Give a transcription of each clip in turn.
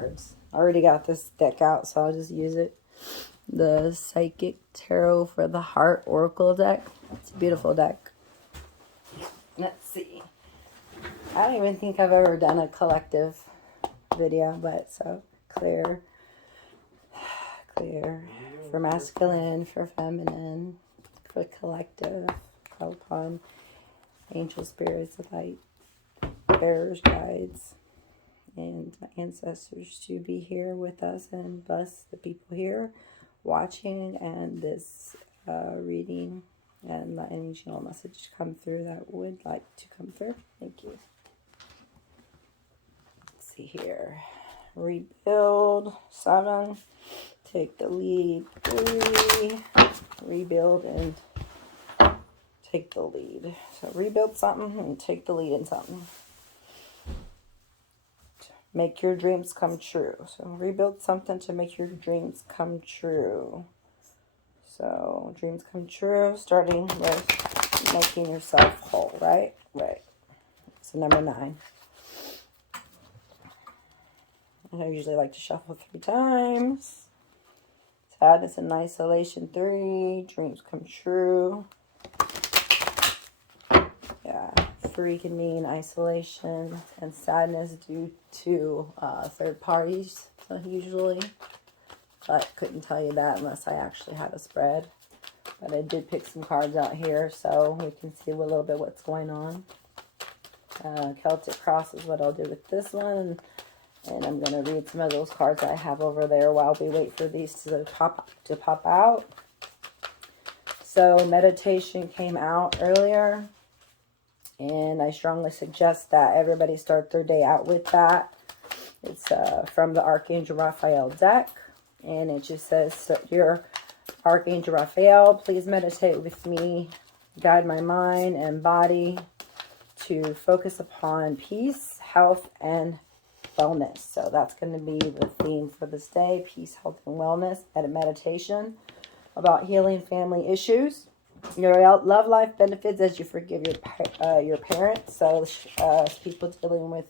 cards. I already got this deck out, so I'll just use it. The Psychic Tarot for the Heart Oracle deck. It's a beautiful deck. Let's see. I don't even think I've ever done a collective video, but so clear for masculine, for feminine, for collective. Call upon angel spirits of light, bearers, guides, and my ancestors to be here with us and bless the people here watching and this reading, and let any general message come through that would like to come through. Thank you. Let's see here. Rebuild, 7. Take the lead, 3. Rebuild and take the lead. So rebuild something and take the lead in something. Make your dreams come true. So rebuild something to make your dreams come true. So dreams come true, starting with making yourself whole, right? Right. So number 9. I usually like to shuffle 3 times. Sadness and isolation, 3. Dreams come true. Yeah, 3 can mean isolation and sadness due to third parties, usually. But couldn't tell you that unless I actually had a spread. But I did pick some cards out here, so we can see a little bit what's going on. Celtic Cross is what I'll do with this one. And I'm going to read some of those cards I have over there while we wait for these to pop out. So meditation came out earlier. And I strongly suggest that everybody start their day out with that. It's from the Archangel Raphael deck. And it just says, so dear Archangel Raphael, please meditate with me. Guide my mind and body to focus upon peace, health, and wellness. So that's going to be the theme for this day. Peace, health, and wellness. And a meditation about healing family issues. Your love life benefits as you forgive your parents. So people dealing with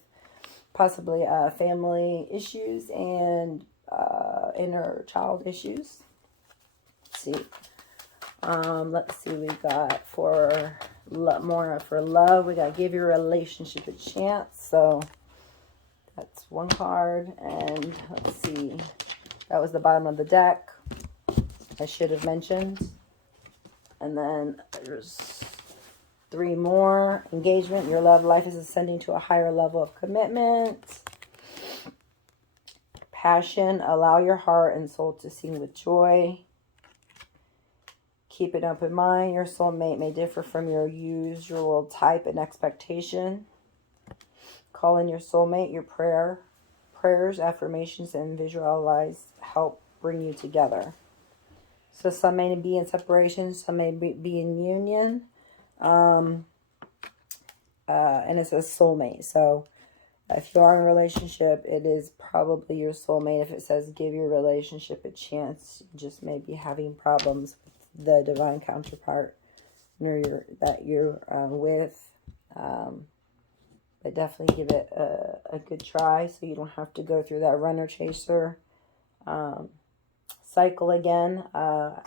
possibly family issues and inner child issues. Let's see. We got for love. We got give your relationship a chance. So that's one card. And let's see. That was the bottom of the deck. I should have mentioned. And then there's 3 more. Engagement. Your love life is ascending to a higher level of commitment. Passion. Allow your heart and soul to sing with joy. Keep an open mind. Your soulmate may differ from your usual type and expectation. Call in your soulmate. Your prayers, affirmations, and visualize help bring you together. So some may be in separation, some may be in union. And it says soulmate. So if you are in a relationship, it is probably your soulmate. If it says give your relationship a chance, you just may be having problems with the divine counterpart that you're with. But definitely give it a good try so you don't have to go through that runner chaser cycle again.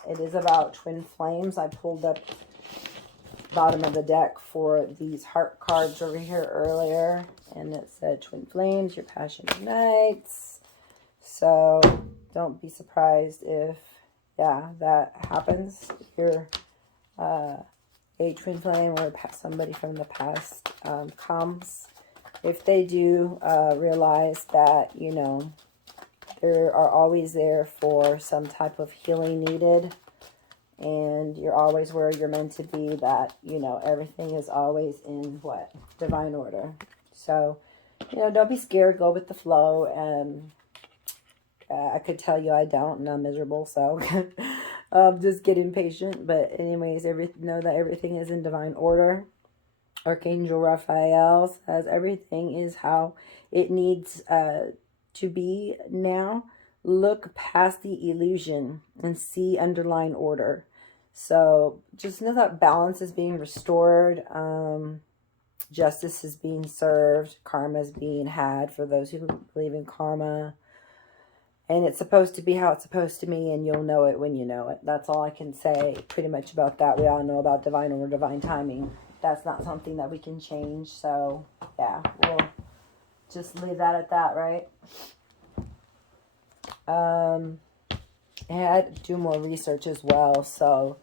It is about twin flames. I pulled up bottom of the deck for these heart cards over here earlier, and it said twin flames, your passion ignites. So don't be surprised if that happens. You're a twin flame or somebody from the past comes. If they do, realize that there are always there for some type of healing needed, and you're always where you're meant to be, that everything is always in divine order. So don't be scared, go with the flow. And I could tell you I don't, and I'm miserable, so just get impatient. But anyways, know that everything is in divine order. Archangel Raphael says everything is how it needs to be now. Look past the illusion and see underlying order. So just know that balance is being restored. Justice is being served. Karma is being had for those who believe in karma. And it's supposed to be how it's supposed to be, and you'll know it when you know it. That's all I can say pretty much about that. We all know about divine order, divine timing. That's not something that we can change. So, yeah, we'll just leave that at that, right? I had to do more research as well. So,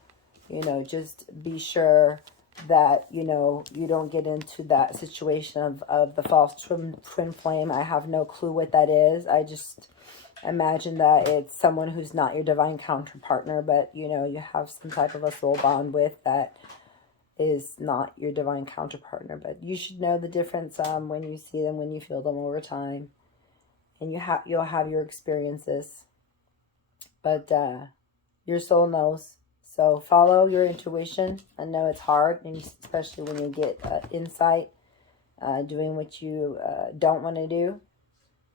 just be sure that, you don't get into that situation of the false twin flame. I have no clue what that is. I just imagine that it's someone who's not your divine counterpartner, but, you have some type of a soul bond with that is not your divine counterpartner. But you should know the difference when you see them, when you feel them over time. And you'll have your experiences. But your soul knows. So follow your intuition. I know it's hard, and especially when you get insight, doing what you don't want to do.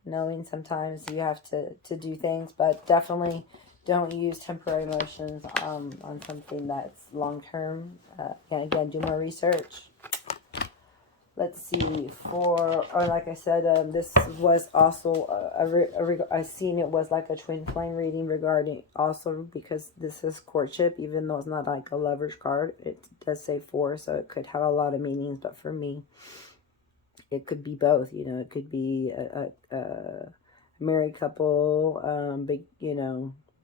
Knowing sometimes you have to do things, but definitely don't use temporary emotions on something that's long-term. And again, do more research. Let's see, like I said, this was also, I seen it was like a twin flame reading regarding, also because this is courtship, even though it's not like a lover's card. It does say 4, so it could have a lot of meanings, but for me, it could be both. It could be a married couple,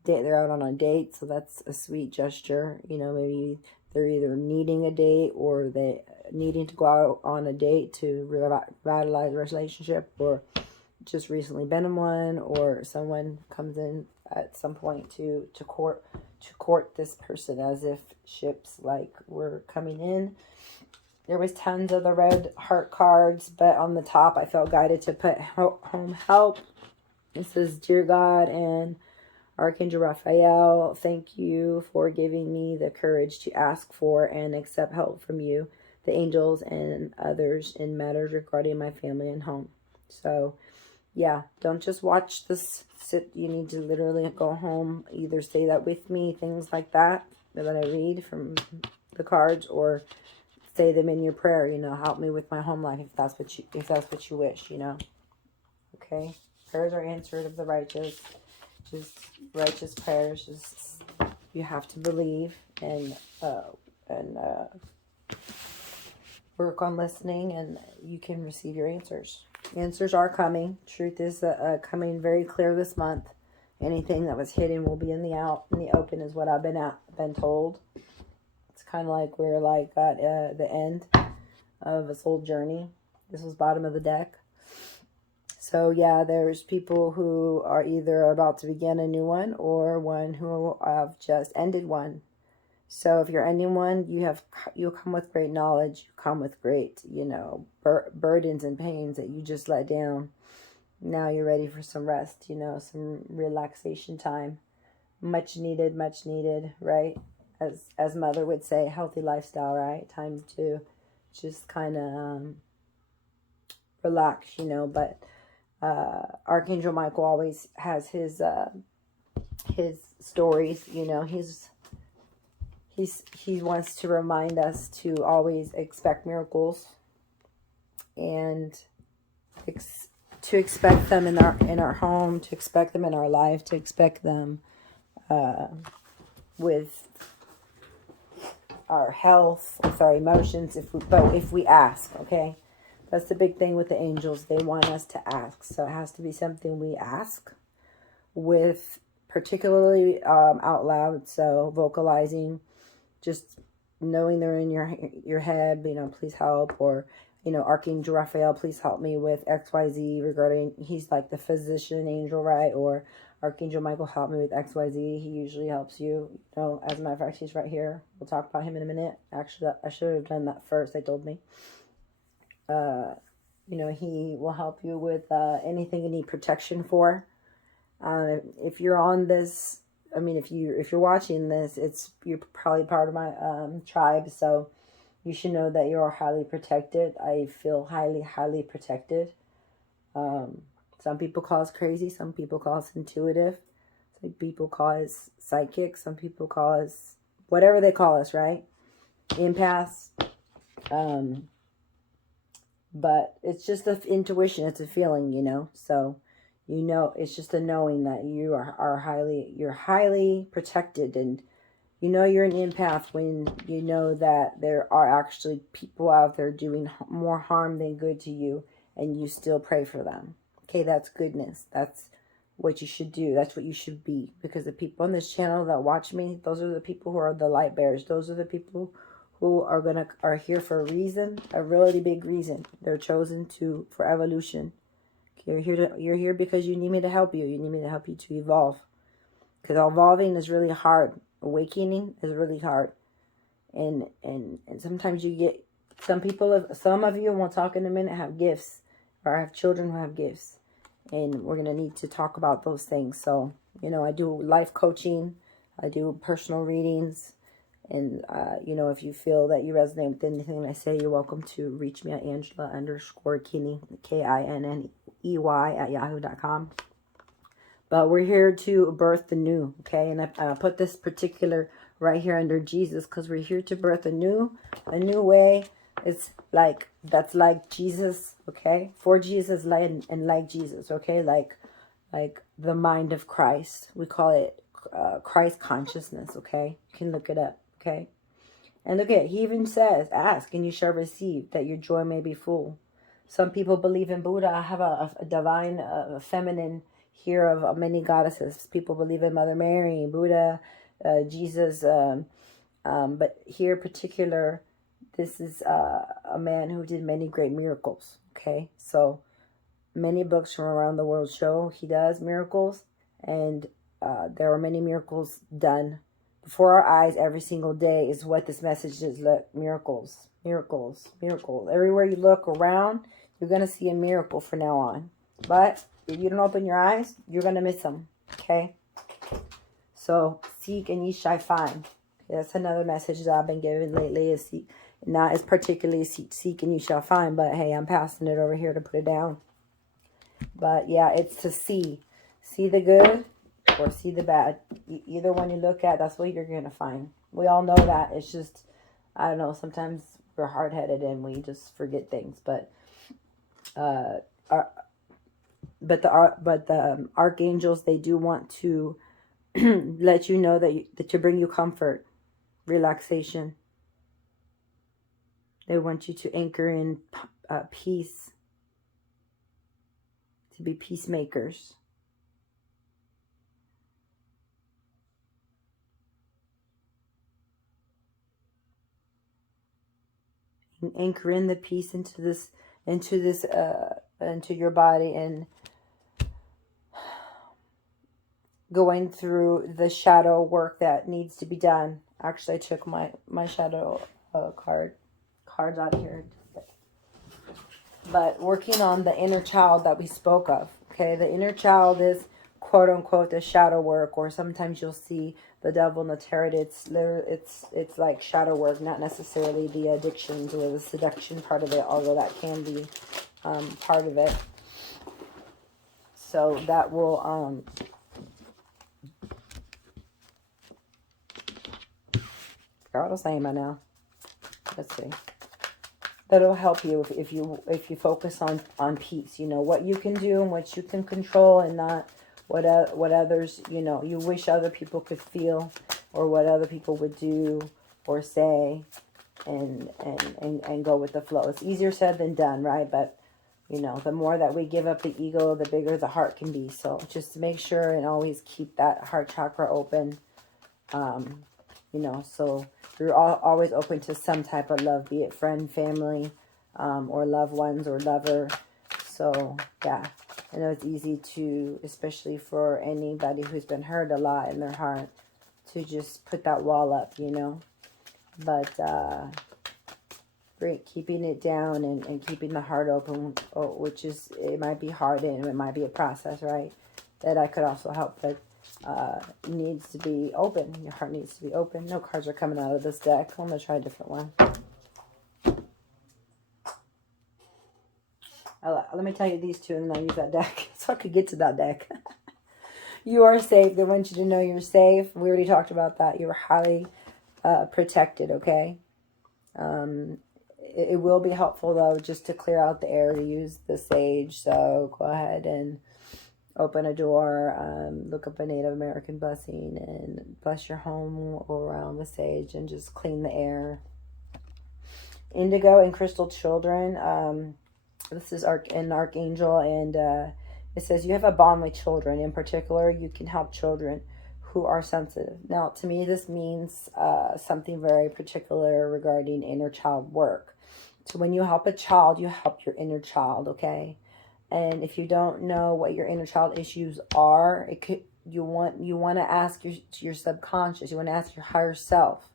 they're out on a date, so that's a sweet gesture. Maybe they're either needing a date or they needing to go out on a date to revitalize a relationship, or just recently been in one, or someone comes in at some point to court this person, as if ships like were coming in. There was tons of the red heart cards, but on the top I felt guided to put home help. It says, Dear God and Archangel Raphael, thank you for giving me the courage to ask for and accept help from you, the angels, and others in matters regarding my family and home. So, yeah, don't just watch this sit. You need to literally go home, either say that with me, things like that I read from the cards, or say them in your prayer. Help me with my home life, if that's what you wish. Okay, prayers are answered of the righteous. Just righteous prayers. Just you have to believe and work on listening, and you can receive your answers. Answers are coming. Truth is coming very clear this month. Anything that was hidden will be in the open, is what I've been told. It's kind of like we're like at the end of a soul journey. This was bottom of the deck. So yeah, there's people who are either about to begin a new one, or one who have just ended one. So if you're ending one, you'll come with great knowledge. You come with great, burdens and pains that you just let down. Now you're ready for some rest, some relaxation time. Much needed, right? As Mother would say, healthy lifestyle, right? Time to just kind of relax, but Archangel Michael always has his stories. He wants to remind us to always expect miracles, and to expect them in our home, to expect them in our life, to expect them with our health, with our emotions, if we ask. Okay, that's the big thing with the angels. They want us to ask, so it has to be something we ask with, particularly out loud. So vocalizing, just knowing they're in your head, please help, or Archangel Raphael, please help me with XYZ regarding, he's like the physician angel, right? Or Archangel Michael, help me with XYZ. He usually helps you. As a matter of fact, he's right here. We'll talk about him in a minute. Actually, I should have done that first. They told me. He will help you with anything you need protection for. If you're on this, if you're watching this, you're probably part of my tribe, so you should know that you're highly protected. I feel highly, highly protected. Some people call us crazy. Some people call us intuitive. Some people call us psychic. Some people call us whatever they call us, right? Empaths. But it's just an intuition. It's a feeling, So You know, it's just a knowing that you you're highly protected, and you know you're an empath when you know that there are actually people out there doing more harm than good to you, and you still pray for them. Okay, that's goodness. That's what you should do. That's what you should be. Because the people on this channel that watch me, those are the people who are the light bearers. Those are the people who are here for a reason, a really big reason. They're chosen for evolution. You're here because you need me to help you. You need me to help you to evolve. Because evolving is really hard. Awakening is really hard. And sometimes you get some of you, and we'll talk in a minute, have gifts, or have children who have gifts. And we're going to need to talk about those things. So, you know, I do life coaching. I do personal readings. And, you know, if you feel that you resonate with anything I say, you're welcome to reach me at Angela_Kinney, KINNEY @yahoo.com. But we're here to birth the new, okay? And I put this particular right here under Jesus because we're here to birth a new way. It's like, that's like Jesus, okay? For Jesus and like Jesus, okay? Like the mind of Christ. We call it Christ consciousness, okay? You can look it up, okay? And look at, he even says, ask and you shall receive, that your joy may be full. Some people believe in Buddha. I have a divine feminine here of many goddesses. People believe in Mother Mary, Buddha, Jesus. But here particular, this is a man who did many great miracles. Okay, so many books from around the world show he does miracles. And there are many miracles done before our eyes every single day is what this message is. Look, miracles, miracles, miracles. Everywhere you look around, you're going to see a miracle from now on. But if you don't open your eyes, you're going to miss them. Okay? So, seek and ye shall find. That's another message that I've been given lately, is seek. Not as particularly seek and you shall find, but hey, I'm passing it over here to put it down. But yeah, it's to see. See the good or see the bad. Either one you look at, that's what you're going to find. We all know that. It's just, I don't know, sometimes we're hard-headed and we just forget things. But the archangels, they do want to let you know that to bring you comfort, relaxation. They want you to anchor in peace, to be peacemakers. And anchor in the peace into your body, and going through the shadow work that needs to be done. Actually, I took my shadow cards out here. But working on the inner child that we spoke of. Okay, the inner child is quote unquote the shadow work, or sometimes you'll see the devil in the tarot. It's like shadow work, not necessarily the addictions or the seduction part of it, although that can be part of it. So that will what I was saying by now. Let's see. That'll help you if you focus on peace. You know what you can do and what you can control, and not what others, you know, you wish other people could feel, or what other people would do or say, and go with the flow. It's easier said than done, right? But you know, the more that we give up the ego, the bigger the heart can be. So just make sure and always keep that heart chakra open. You know, so you're always open to some type of love, be it friend, family, or loved ones, or lover. So, yeah, I know it's easy to, especially for anybody who's been hurt a lot in their heart, to just put that wall up, you know. But keeping it down and keeping the heart open, which is, it might be hard and it might be a process, right? That I could also help, but needs to be open. Your heart needs to be open. No cards are coming out of this deck. I'm going to try a different one. Let me tell you these two, and then I'll use that deck so I could get to that deck. You are safe. They want you to know you're safe. We already talked about that. You're highly protected, okay? It will be helpful, though, just to clear out the air, to use the sage. So go ahead and open a door, look up a Native American blessing and bless your home or around the sage and just clean the air. Indigo and crystal children. This is an archangel, and it says you have a bond with children. In particular, you can help children who are sensitive. Now, to me, this means something very particular regarding inner child work. So when you help a child, you help your inner child, okay? And if you don't know what your inner child issues are, you want to ask your subconscious. You want to ask your higher self.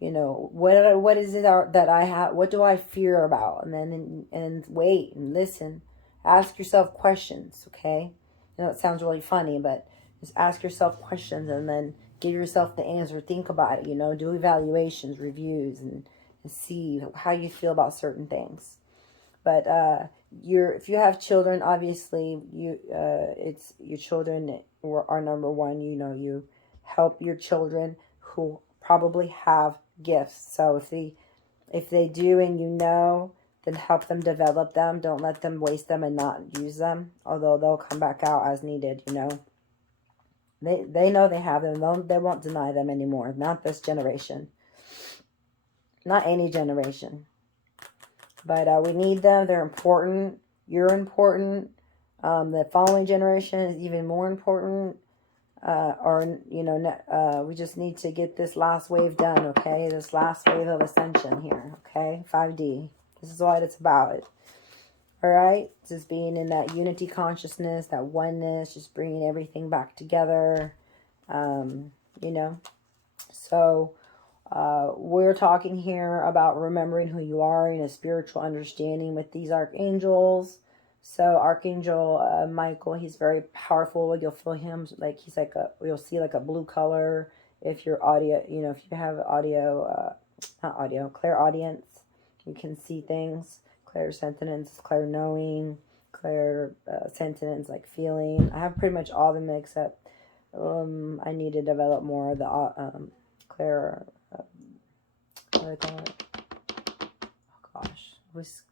You know, what is it that I have? What do I fear about? And then and wait and listen. Ask yourself questions, okay? I know it sounds really funny, but just ask yourself questions and then give yourself the answer. Think about it, you know, do evaluations, reviews, and see how you feel about certain things. But if you have children, obviously it's your children are number one. You know, you help your children who probably have gifts. So if they do and you know, then help them develop them. Don't let them waste them and not use them. Although they'll come back out as needed, you know. They know they have them. They won't deny them anymore. Not this generation. Not any generation. But we need them. They're important. You're important. The following generation is even more important. We just need to get this last wave done, okay? This last wave of ascension here, okay? 5D. This is what it's about. All right? Just being in that unity consciousness, that oneness, just bringing everything back together, you know? So we're talking here about remembering who you are in a spiritual understanding with these archangels. So Archangel Michael, he's very powerful. You'll feel him like he's like you'll see like a blue color. If you're audio, you know, if you have audio, not audio, clairaudience, you can see things. Clairsentience, clair knowing, clair sentience, like feeling. I have pretty much all of them except I need to develop more of the clair. What do I call it? Oh gosh, was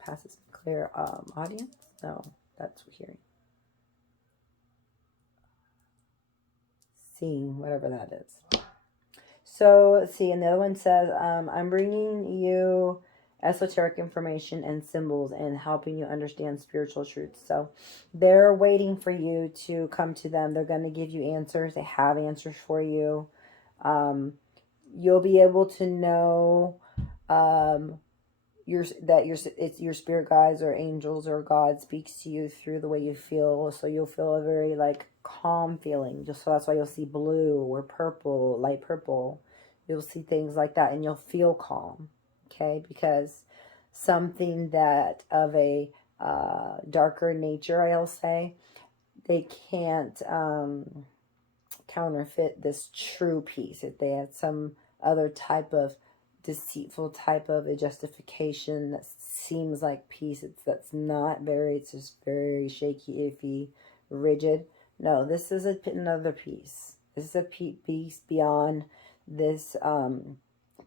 passes clear audience? No, that's hearing. Seeing, whatever that is. So let's see, and the other one says, I'm bringing you esoteric information and symbols and helping you understand spiritual truths. So they're waiting for you to come to them. They're going to give you answers. They have answers for you. You'll be able to know your spirit guides or angels or God speaks to you through the way you feel. So you'll feel a very like calm feeling. Just so that's why you'll see blue or purple, light purple. You'll see things like that and you'll feel calm. Okay, because something that of a darker nature, I'll say, they can't counterfeit this true peace. If they had some other type of deceitful type of a justification that seems like peace, that's not very, it's just very shaky, iffy, rigid. No, this is another peace. This is a peace beyond this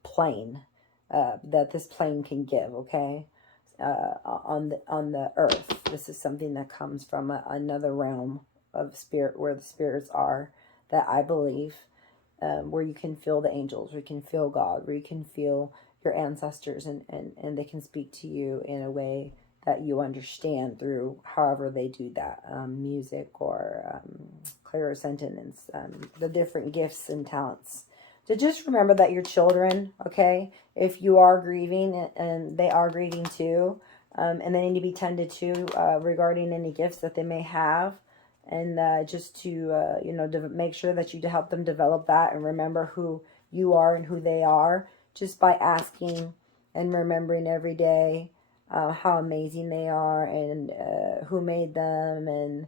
plane that this plane can give. Okay, on the earth. This is something that comes from another realm of spirit, where the spirits are. That I believe. Where you can feel the angels, where you can feel God, where you can feel your ancestors, and they can speak to you in a way that you understand through however they do that, music or clairsentience, the different gifts and talents. So just remember that your children, okay, if you are grieving and they are grieving too, and they need to be tended to regarding any gifts that they may have. And just to, make sure that you help them develop that and remember who you are and who they are, just by asking and remembering every day how amazing they are and who made them. And,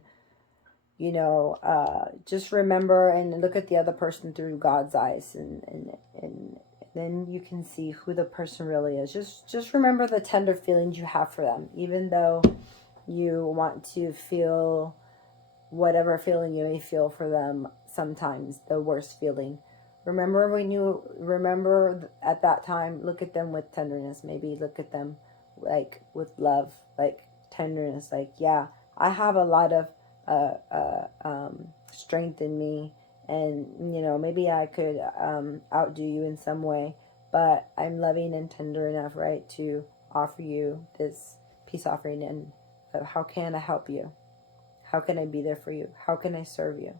just remember and look at the other person through God's eyes. And then you can see who the person really is. Just remember the tender feelings you have for them, even though you want to feel whatever feeling you may feel for them, sometimes the worst feeling. Remember at that time, look at them with tenderness. Maybe look at them like with love, like tenderness, like, yeah, I have a lot of strength in me, and maybe I could outdo you in some way, but I'm loving and tender enough, right, to offer you this peace offering. And how can I help you? How can I be there for you? How can I serve you?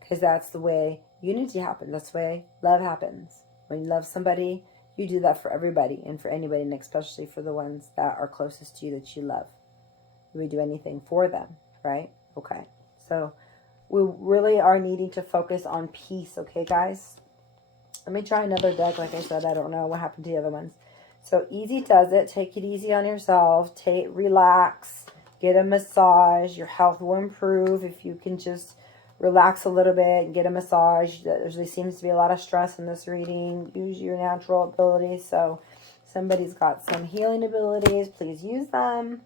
Because that's the way unity happens. That's the way love happens. When you love somebody, you do that for everybody and for anybody, and especially for the ones that are closest to you that you love. You would do anything for them, right? Okay. So we really are needing to focus on peace, okay, guys? Let me try another deck. Like I said, I don't know what happened to the other ones. So easy does it. Take it easy on yourself. Relax. Get a massage. Your health will improve if you can just relax a little bit and get a massage. There usually seems to be a lot of stress in this reading. Use your natural abilities. So somebody's got some healing abilities. Please use them.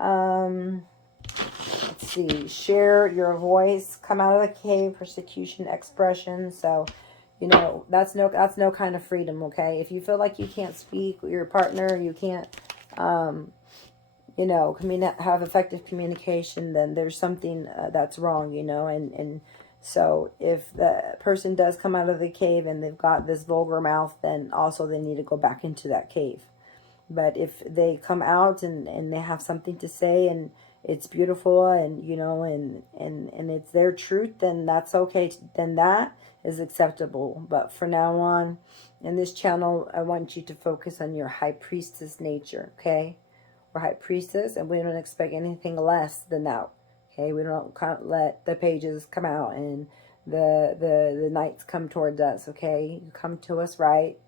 Let's see. Share your voice. Come out of the cave. Persecution expression. So, that's no kind of freedom, okay? If you feel like you can't speak with your partner, you can't, have effective communication, then there's something that's wrong, and so if the person does come out of the cave and they've got this vulgar mouth, then also they need to go back into that cave. But if they come out and they have something to say and it's beautiful and, and it's their truth, then that's okay. Then that is acceptable. But for now on, in this channel, I want you to focus on your high priestess nature, okay? We're high priestess, and we don't expect anything less than that, okay? We don't let the pages come out and the knights come towards us, okay? You come to us right,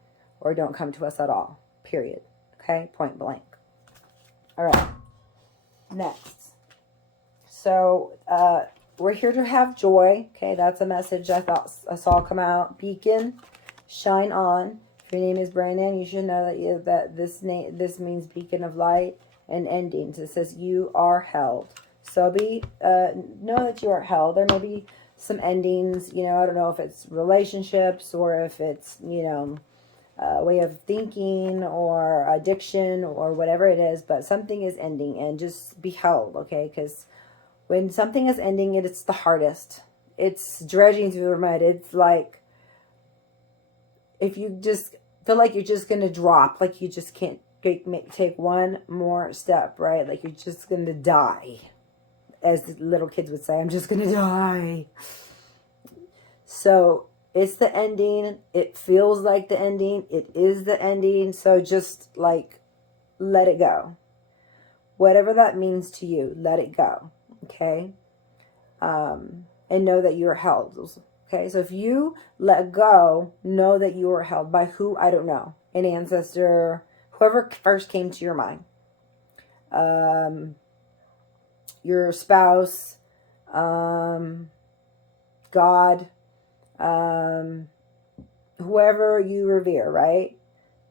or don't come to us at all, period, okay? Point blank. All right, next. So, we're here to have joy. Okay, that's a message I saw come out. Beacon, shine on. If your name is Brandon, you should know that this means beacon of light and endings. It says you are held. So know that you are held. There may be some endings. I don't know if it's relationships or if it's way of thinking or addiction or whatever it is, but something is ending, and just be held. Okay, because when something is ending, it's the hardest. It's dredging through the mud. It's like if you just feel like you're just going to drop, like you just can't take one more step, right? Like you're just going to die. As the little kids would say, I'm just going to die. So it's the ending. It feels like the ending. It is the ending. So just like let it go. Whatever that means to you, let it go. Okay, and know that you are held. Okay, so if you let go, know that you are held by who? I don't know. An ancestor, whoever first came to your mind. Your spouse, God, whoever you revere, right?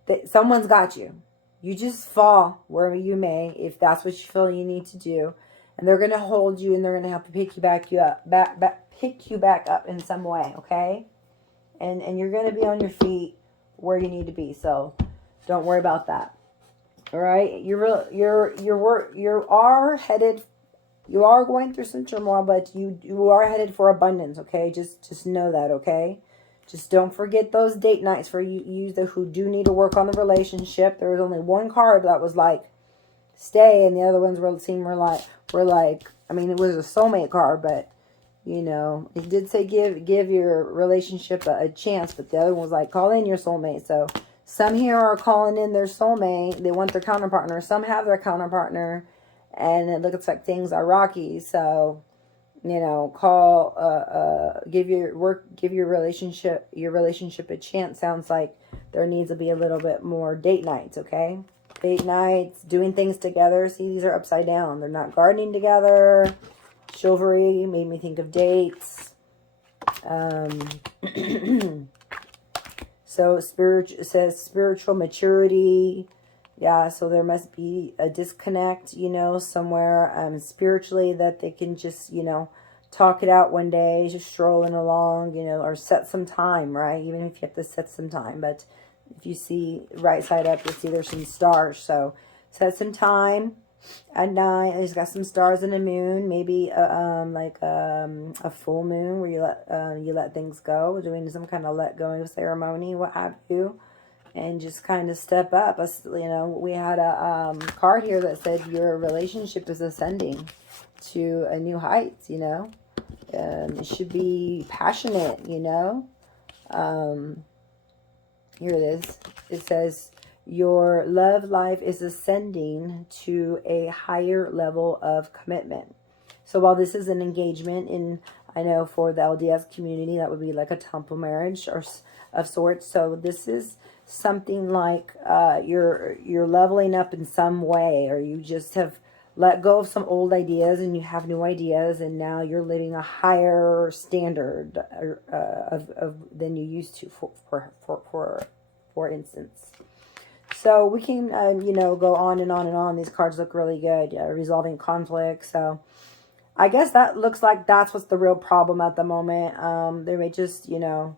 That someone's got you. You just fall wherever you may, if that's what you feel you need to do. And they're going to hold you, and they're going to have to pick you back up in some way, okay? And you're going to be on your feet where you need to be. So don't worry about that. All right? You are going through some turmoil, but you are headed for abundance, okay? Just know that, okay? Just don't forget those date nights for you who do need to work on the relationship. There was only one card that was like stay, and the other ones were like, I mean, it was a soulmate card, but it did say give your relationship a chance, but the other one was like call in your soulmate. So some here are calling in their soulmate. They want their counterpartner. Some have their counterpartner, and it looks like things are rocky. So give your relationship a chance. Sounds like there needs to be a little bit more date nights, okay? Date nights, doing things together. See, these are upside down. They're not gardening together. Chivalry made me think of dates. So it says spiritual maturity. Yeah, so there must be a disconnect, somewhere spiritually, that they can just, talk it out one day, just strolling along, or set some time, right? Even if you have to set some time. But if you see right side up, you'll see there's some stars. So set some time. At night, it's got some stars and a moon, maybe a full moon where you let things go, doing some kind of let go ceremony, what have you, and just kind of step up. We had a card here that said your relationship is ascending to a new heights. It should be passionate. Here it is. It says, your love life is ascending to a higher level of commitment. So while this is an engagement I know for the LDS community, that would be like a temple marriage or of sorts. So this is something like you're leveling up in some way, or you just have let go of some old ideas and you have new ideas, and now you're living a higher standard of than you used to, for instance. So we can, go on and on and on. These cards look really good. Resolving conflict. So I guess that looks like that's what's the real problem at the moment. There may just, when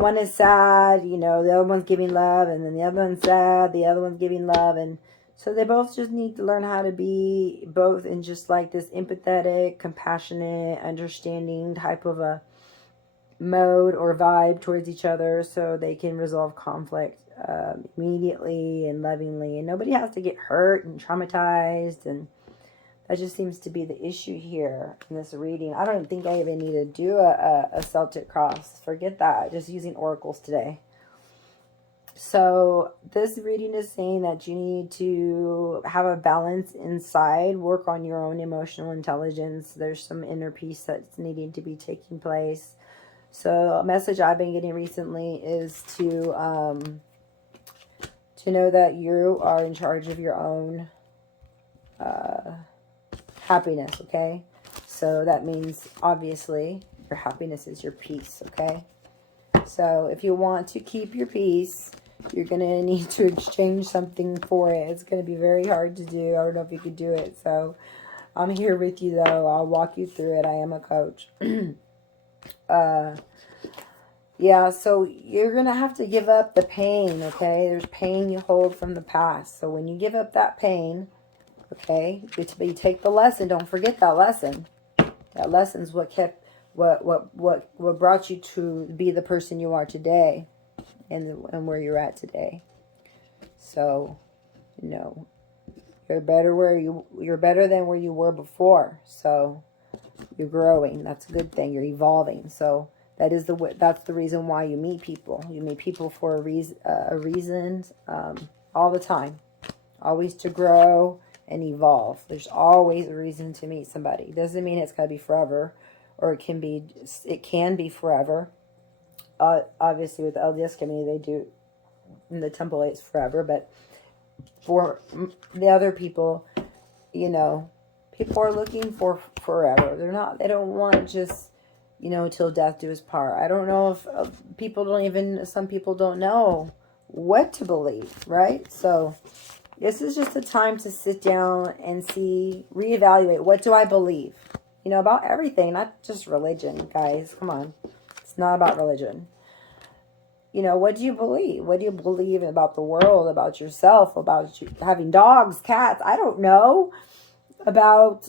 one is sad, the other one's giving love, and then the other one's sad, the other one's giving love. And so they both just need to learn how to be both in just like this empathetic, compassionate, understanding type of a mode or vibe towards each other, so they can resolve conflict immediately and lovingly, and nobody has to get hurt and traumatized. And that just seems to be the issue here in this reading. I don't think I even need to do a Celtic cross. Forget that. Just using oracles today. So this reading is saying that you need to have a balance inside, work on your own emotional intelligence. There's some inner peace that's needing to be taking place. So a message I've been getting recently is to know that you are in charge of your own happiness, okay? So that means, obviously, your happiness is your peace, okay? So if you want to keep your peace, you're going to need to exchange something for it. It's going to be very hard to do. I don't know if you could do it. So I'm here with you, though. I'll walk you through it. I am a coach. Yeah, so you're going to have to give up the pain, okay? There's pain you hold from the past. So when you give up that pain, okay, you take the lesson. Don't forget that lesson. That lesson's what brought you to be the person you are today and where you're at today. So, you're better you're better than where you were before. So you're growing. That's a good thing. You're evolving. So that's the reason why you meet people. You meet people for a reason, all the time. Always to grow and evolve. There's always a reason to meet somebody. It doesn't mean it's got to be forever, or it can be forever. Obviously, with the LDS community, they do in the temple it's forever, but for the other people, people are looking for forever. They don't want just, till death do us part. I don't know if some people don't know what to believe, right? So this is just a time to sit down and reevaluate. What do I believe? About everything, not just religion, guys. Come on. It's not about religion. What do you believe? What do you believe about the world, about yourself, about you having dogs, cats? I don't know. About,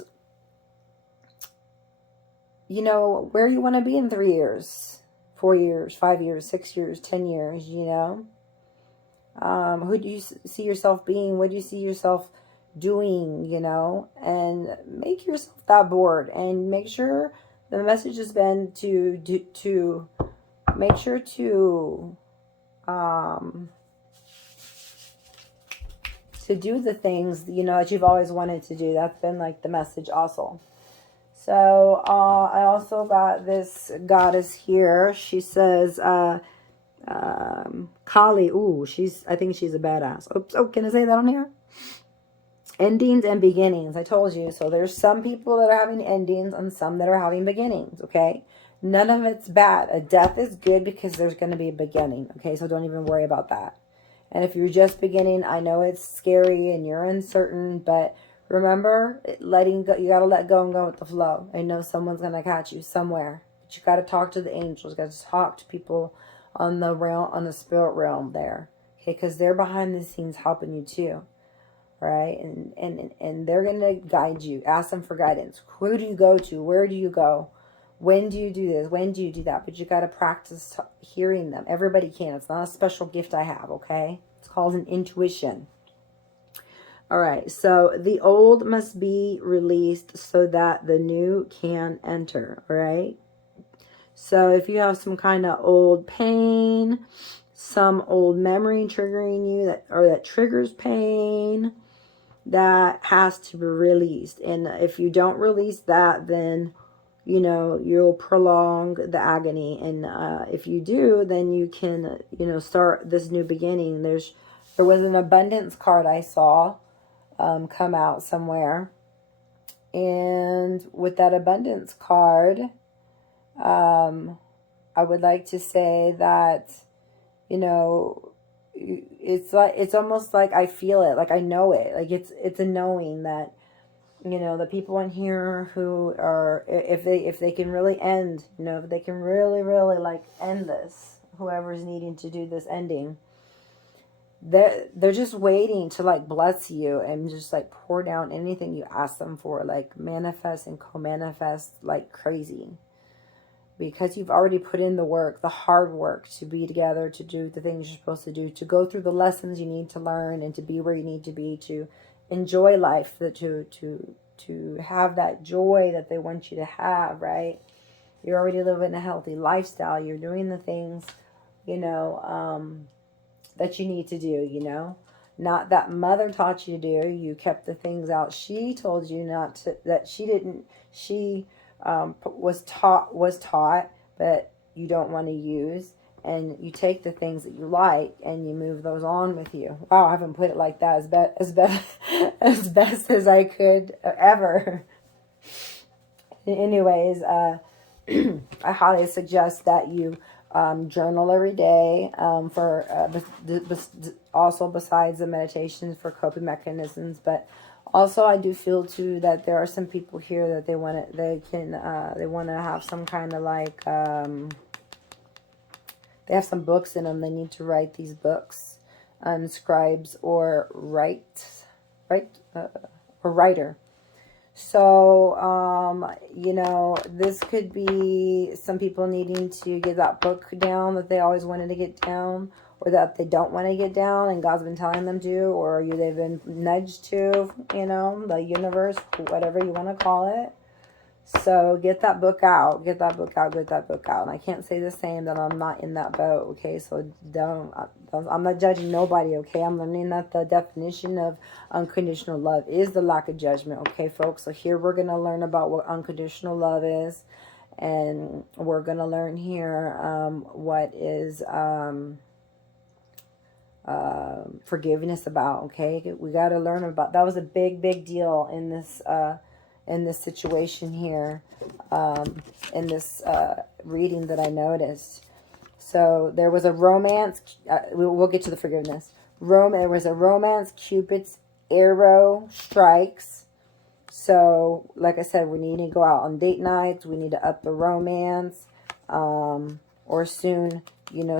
where you want to be in 3 years, 4 years, 5 years, 6 years, 10 years, Who do you see yourself being? What do you see yourself doing, And make yourself that board, and make sure the message has been to make sure to do the things, that you've always wanted to do. That's been like the message also. So I also got this goddess here. She says, Kali. Ooh, I think she's a badass. Oops. Oh, can I say that on here? Endings and beginnings. I told you. So there's some people that are having endings and some that are having beginnings. Okay. None of it's bad. A death is good because there's going to be a beginning. Okay. So don't even worry about that. And if you're just beginning, I know it's scary and you're uncertain, but remember, letting go. You got to let go and go with the flow. I know someone's going to catch you somewhere, but you got to talk to the angels. You got to talk to people on the spirit realm there. Okay. Because they're behind the scenes helping you too. right? And they're going to guide you. Ask them for guidance. Who do you go to? Where do you go? When do you do this? When do you do that? But you got to practice hearing them. Everybody can. It's not a special gift I have, okay? It's called an intuition. All right, so the old must be released so that the new can enter, all right? So if you have some kind of old pain, some old memory triggering you that triggers pain, that has to be released. And if you don't release that, then you'll prolong the agony. And if you do, then you can start this new beginning. There was an abundance card I saw come out somewhere, and with that abundance card, I would like to say that it's almost like I feel it, like I know it, like it's a knowing that the people in here who are, if they can really end, if they can really like end this, whoever's needing to do this ending, they're just waiting to like bless you and just like pour down anything you ask them for, like manifest and co-manifest like crazy, because you've already put in the work, the hard work to be together, to do the things you're supposed to do, to go through the lessons you need to learn, and to be where you need to be, to enjoy life, to have that joy that they want you to have, right? You're already living a healthy lifestyle. You're doing the things, that you need to do, not that mother taught you to do. You kept the things out she told you not to, that she didn't, she was taught, but you don't want to use. And you take the things that you like and you move those on with you. Wow, I haven't put it like that as best as I could ever. Anyways, I highly suggest that you journal every day, also besides the meditations for coping mechanisms. But also I do feel too that there are some people here that they want to have some kind of like, they have some books in them. They need to write these books. Scribes or writer. So, this could be some people needing to get that book down that they always wanted to get down, or that they don't want to get down and God's been telling them to, or they've been nudged to, the universe, whatever you want to call it. So get that book out, get that book out. And I can't say the same that I'm not in that boat, okay? So I'm not judging nobody, okay? I'm learning that the definition of unconditional love is the lack of judgment, okay, folks? So here we're going to learn about what unconditional love is. And we're going to learn here what is forgiveness about, okay? We got to learn about, that was a big deal in this situation here, in this reading that I noticed. So there was a romance, we'll get to the forgiveness. There was a romance, Cupid's arrow strikes. So like I said, we need to go out on date nights, we need to up the romance, or soon,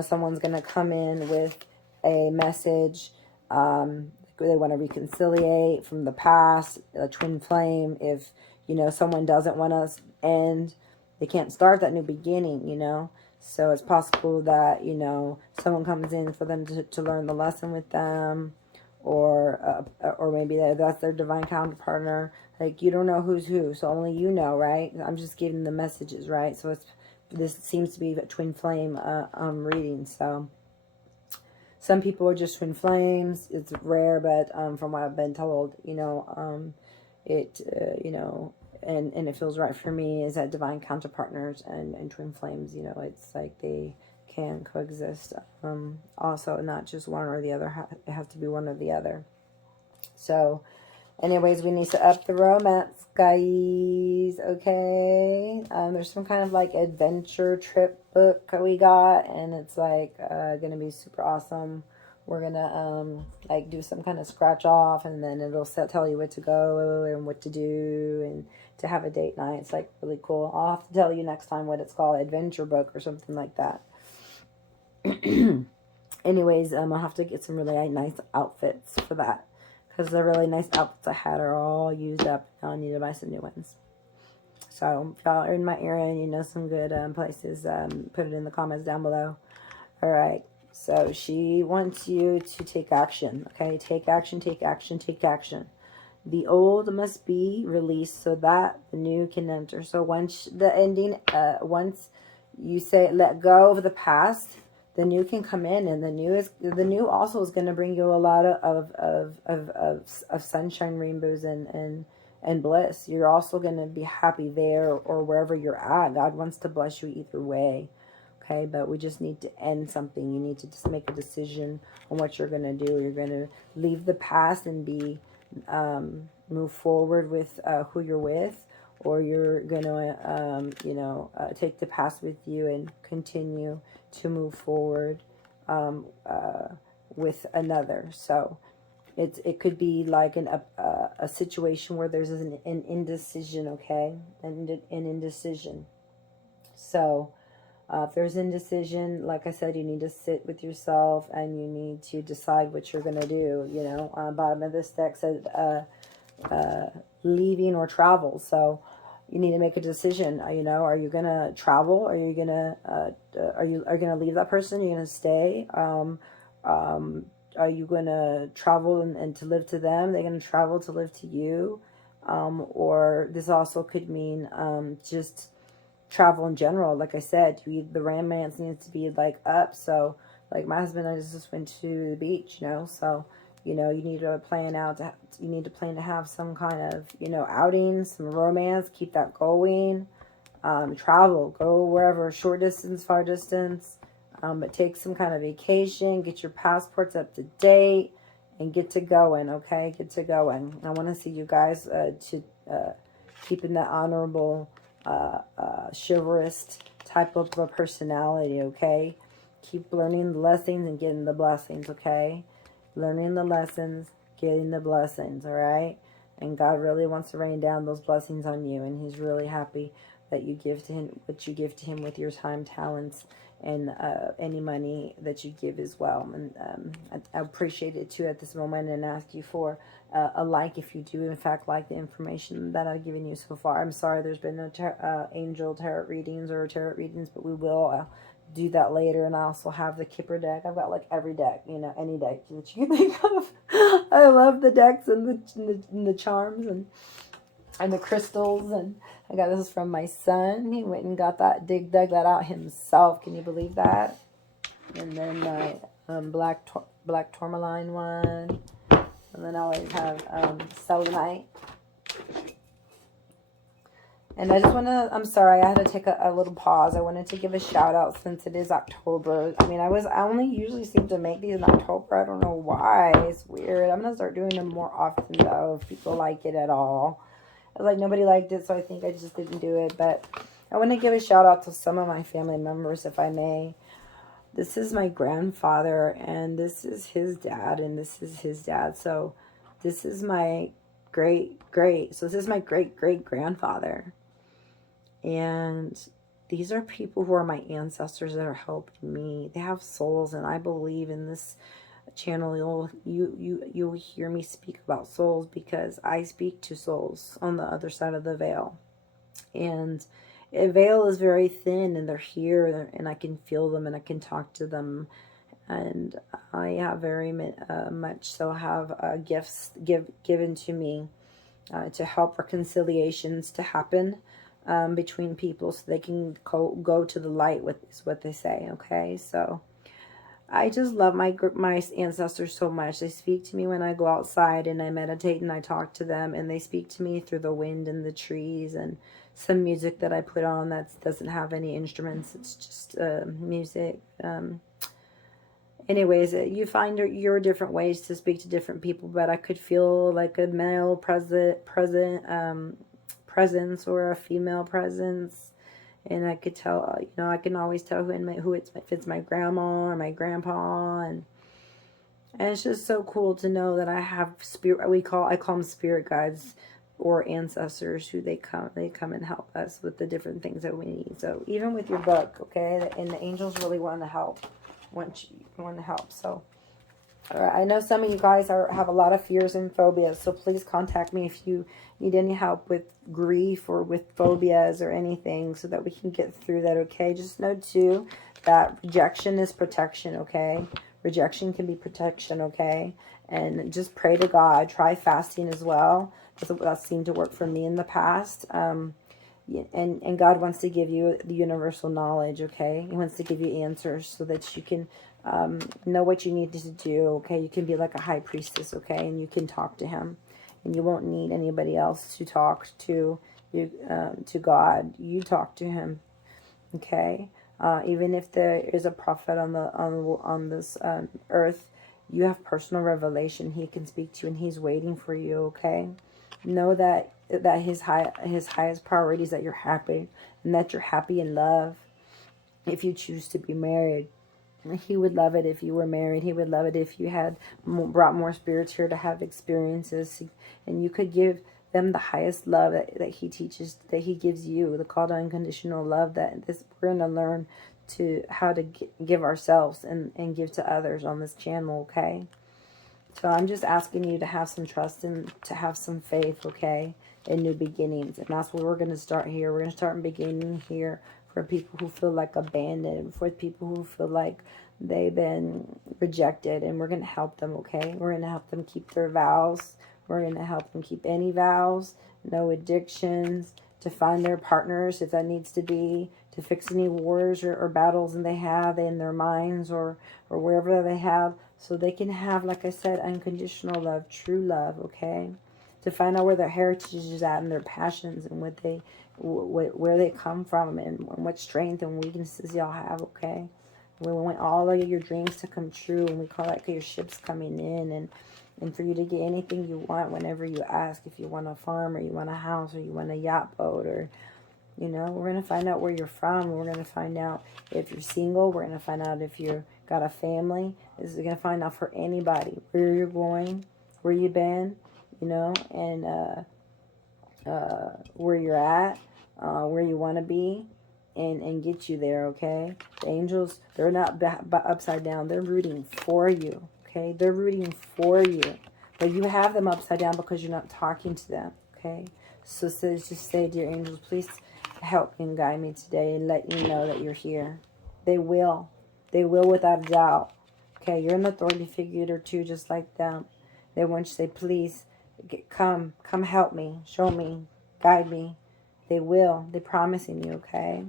someone's going to come in with a message, they want to reconciliate from the past, a twin flame. If, someone doesn't want us end, they can't start that new beginning, So it's possible that, someone comes in for them to learn the lesson with them, or maybe that's their divine counterpartner. Like, you don't know who's who, so only you know, right? I'm just giving the messages, right? So this seems to be a twin flame reading, so... Some people are just twin flames. It's rare, but from what I've been told, and it feels right for me, is that divine counterpartners and twin flames, it's like they can coexist. Also, not just one or the other. It has to be one or the other. So, anyways, we need to up the romance, guys, okay? There's some kind of like adventure trip book we got, and it's like gonna be super awesome. We're gonna like do some kind of scratch off, and then it'll tell you where to go and what to do and to have a date night. It's like really cool. I'll have to tell you next time what it's called, adventure book or something like that. Anyways, I'll have to get some really nice outfits for that, because the really nice outfits I had are all used up. Now I need to buy some new ones. So if y'all are in my area and you know some good places, put it in the comments down below. All right. So she wants you to take action. Okay. Take action, take action, take action. The old must be released so that the new can enter. So once the ending, once you say let go of the past, the new can come in, and the new also is going to bring you a lot of sunshine, rainbows, and bliss. You're also going to be happy there or wherever you're at. God wants to bless you either way. Okay, but we just need to end something. You need to just make a decision on what you're going to do. You're going to leave the past and be move forward with who you're with, or you're going to take the past with you and continue to move forward with another. So it could be like a situation where there's an indecision, okay? An indecision. So if there's indecision, like I said, you need to sit with yourself and you need to decide what you're going to do. You know, on the bottom of this deck said leaving or travel. So you need to make a decision. You know, are you going to travel? Are you going to are you going to leave that person? Are you going to stay? Are you going to travel and to live to them? They're going to travel to live to you. Or this also could mean just travel in general. Like I said, the romance needs to be like up. So like my husband and I just went to the beach, you know, so you know you need to plan to have some kind of, you know, outing, some romance, keep that going. Travel, go wherever, short distance, far distance, but take some kind of vacation, get your passports up to date, and get to going. Okay, get to going. I want to see you guys keeping that honorable chivalrous type of a personality. Okay, keep learning the lessons and getting the blessings. Okay, learning the lessons, getting the blessings. All right, and God really wants to rain down those blessings on you, and He's really happy that you give to Him what you give to Him with your time, talents, and any money that you give as well. And I appreciate it too at this moment, and ask you for a like if you do in fact like the information that I've given you so far. I'm sorry there's been no angel tarot readings or tarot readings, but we will do that later. And I also have the Kipper deck. I've got like every deck, you know, any deck that you can think of. I love the decks and the charms and the crystals. And I got this from my son. He went and got that, dug that out himself. Can you believe that? And then my black tourmaline one. And then I always have selenite. And I just want to, I'm sorry, I had to take a little pause. I wanted to give a shout out since it is October. I mean, I only usually seem to make these in October. I don't know why. It's weird. I'm going to start doing them more often though, if people like it at all. Like nobody liked it, so I think I just didn't do it. But I want to give a shout out to some of my family members, if I may. This is my grandfather, and this is his dad, and this is his dad. So this is my so this is my great-great-grandfather. And these are people who are my ancestors that are helping me. They have souls, and I believe in this channel you'll hear me speak about souls, because I speak to souls on the other side of the veil. And a veil is very thin, and they're here, and I can feel them, and I can talk to them. And I have very much so have gifts given to me to help reconciliations to happen between people, so they can go to the light, is what they say. Okay, so I just love my ancestors so much. They speak to me when I go outside and I meditate and I talk to them, and they speak to me through the wind and the trees and some music that I put on that doesn't have any instruments. It's just music. Anyways, you find your different ways to speak to different people, but I could feel like a male presence or a female presence. And I could tell, you know, I can always tell if it's my grandma or my grandpa, and it's just so cool to know that I have spirit. I call them spirit guides or ancestors, who they come and help us with the different things that we need. So even with your book, okay, and the angels really want to help, want to help. So All right, I know some of you guys have a lot of fears and phobias, so please contact me if you need any help with grief or with phobias or anything so that we can get through that, okay? Just know, too, that rejection is protection, okay? Rejection can be protection, okay? And just pray to God. Try fasting as well. That seemed to work for me in the past. And God wants to give you the universal knowledge, okay? He wants to give you answers so that you can know what you need to do, okay? You can be like a high priestess, okay? And you can talk to him. And you won't need anybody else to talk to you, to God. You talk to him, okay? Even if there is a prophet on this earth, you have personal revelation. He can speak to you, and he's waiting for you, okay? Know that his highest priority is that you're happy, and that you're happy in love. If you choose to be married, he would love it if you were married. He would love it if you had brought more spirits here to have experiences, and you could give them the highest love that he teaches, that he gives you, the call to unconditional love that we're going to learn to how to give ourselves and give to others on this channel, okay? So I'm just asking you to have some trust and to have some faith, okay, in new beginnings. And that's where we're going to start here. We're going to start in beginning here for people who feel like abandoned, for people who feel like they've been rejected. And we're going to help them, okay? We're going to help them keep their vows. We're going to help them keep any vows, no addictions, to find their partners if that needs to be, to fix any wars or battles that they have in their minds or wherever they have, so they can have, like I said, unconditional love, true love, okay? To find out where their heritage is at and their passions and where they come from and what strength and weaknesses y'all have, okay? We want all of your dreams to come true, and we call that your ships coming in, and for you to get anything you want whenever you ask. If you want a farm, or you want a house, or you want a yacht boat, or, you know, we're going to find out where you're from. We're going to find out if you're single. We're going to find out if you're got a family. This is going to find out for anybody where you're going, where you've been, you know, and where you're at, where you want to be, and get you there, okay? The angels, they're not upside down. They're rooting for you, okay? They're rooting for you. But you have them upside down because you're not talking to them, okay? So just say, dear angels, please help me and guide me today and let you know that you're here. They will. They will without a doubt. Okay, you're an authority figure too, just like them. They want you to say, please, come help me, show me, guide me. They will. They're promising you, okay?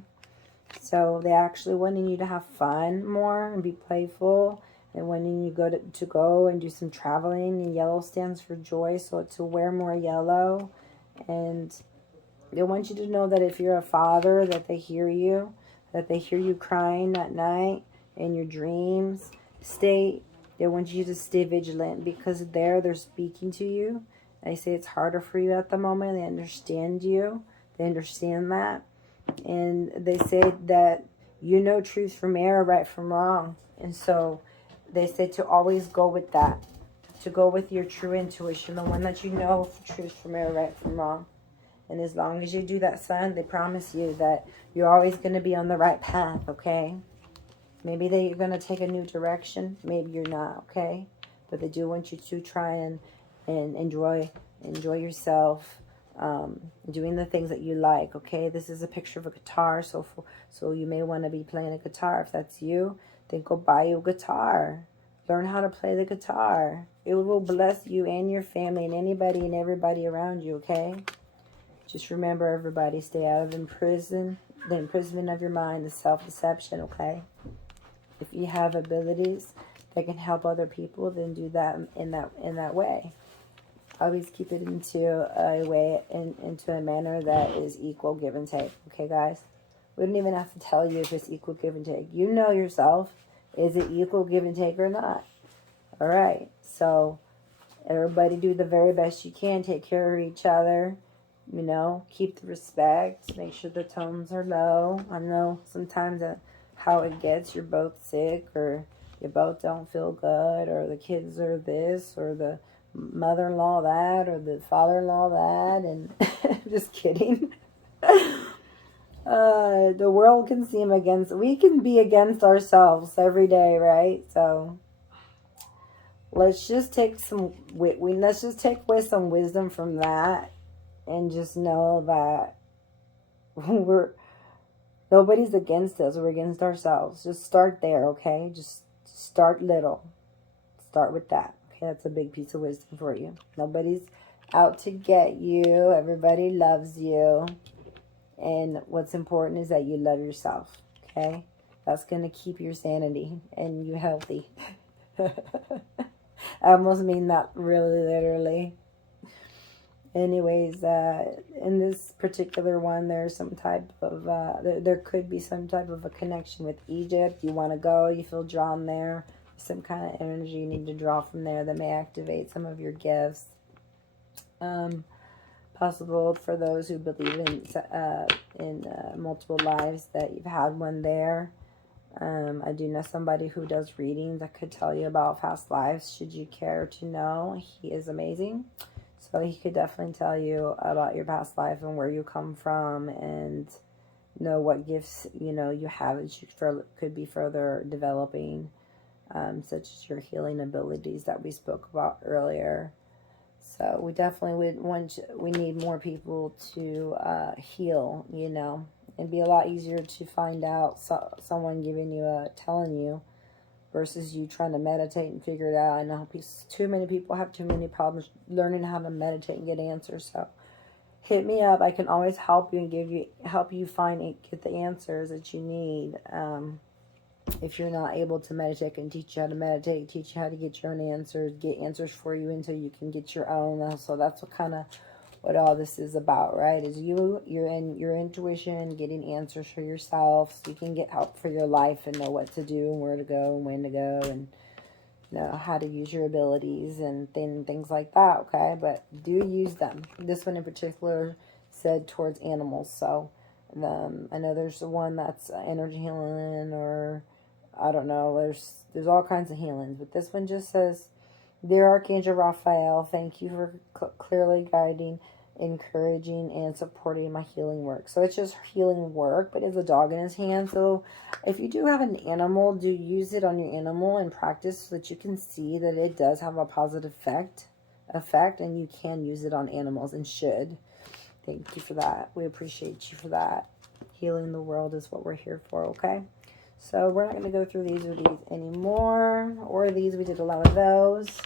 So they actually wanting you to have fun more and be playful. And wanting you to go and do some traveling. And yellow stands for joy, so to wear more yellow. And they want you to know that if you're a father, that they hear you, that they hear you crying at night in your dreams. They want you to stay vigilant, because they're speaking to you. They say it's harder for you at the moment. They understand you. They understand that. And they say that you know truth from error, right from wrong. And so they say to always go with that. To go with your true intuition, the one that you know truth from error, right from wrong. And as long as you do that, son, they promise you that you're always going to be on the right path, okay? Maybe you're going to take a new direction. Maybe you're not, okay? But they do want you to try and enjoy yourself, doing the things that you like, okay? This is a picture of a guitar, so you may want to be playing a guitar. If that's you, then go buy you a guitar. Learn how to play the guitar. It will bless you and your family and anybody and everybody around you, okay? Just remember, everybody, stay out of the imprisonment of your mind, the self-deception, okay? If you have abilities that can help other people, then do that in that way. Always keep it into a manner that is equal give and take. Okay, guys? We don't even have to tell you if it's equal give and take. You know yourself. Is it equal give and take or not? All right. So everybody do the very best you can. Take care of each other. You know, keep the respect. Make sure the tones are low. I know sometimes how it gets. You're both sick, or you both don't feel good, or the kids are this, or the mother-in-law that, or the father-in-law that, and just kidding. The world can seem we can be against ourselves every day, right? So let's just take let's just take away some wisdom from that, and just know that nobody's against us. We're against ourselves. Just start there, okay? Just start little. Start with that. Okay, that's a big piece of wisdom for you. Nobody's out to get you. Everybody loves you. And what's important is that you love yourself. Okay? That's going to keep your sanity and you healthy. I almost mean that really literally. Anyways, in this particular one, there's some type of, there could be some type of a connection with Egypt. You want to go, you feel drawn there. Some kind of energy you need to draw from there that may activate some of your gifts. Possible for those who believe in multiple lives that you've had one there. I do know somebody who does readings that could tell you about past lives, should you care to know. He is amazing. So he could definitely tell you about your past life and where you come from, and know what gifts, you have that you could be further developing, such as your healing abilities that we spoke about earlier. So we definitely we need more people to heal, It'd be a lot easier to find out someone telling you, versus you trying to meditate and figure it out. I know too many people have too many problems learning how to meditate and get answers. So hit me up. I can always help you and help you get the answers that you need. If you're not able to meditate, I can teach you how to meditate, teach you how to get your own answers, get answers for you until you can get your own. So that's what all this is about, right? Is your intuition, getting answers for yourself, so you can get help for your life and know what to do and where to go and when to go, and know how to use your abilities and things like that, okay? But do use them. This one in particular said towards animals. So I know there's one that's energy healing, or I don't know, there's all kinds of healings, but this one just says, "Dear Archangel Raphael, thank you for clearly guiding, encouraging, and supporting my healing work." So it's just healing work, but it's a dog in his hand. So if you do have an animal, do use it on your animal and practice so that you can see that it does have a positive effect, and you can use it on animals and should. Thank you for that. We appreciate you for that. Healing the world is what we're here for, okay? So we're not going to go through these anymore. Or these, we did a lot of those.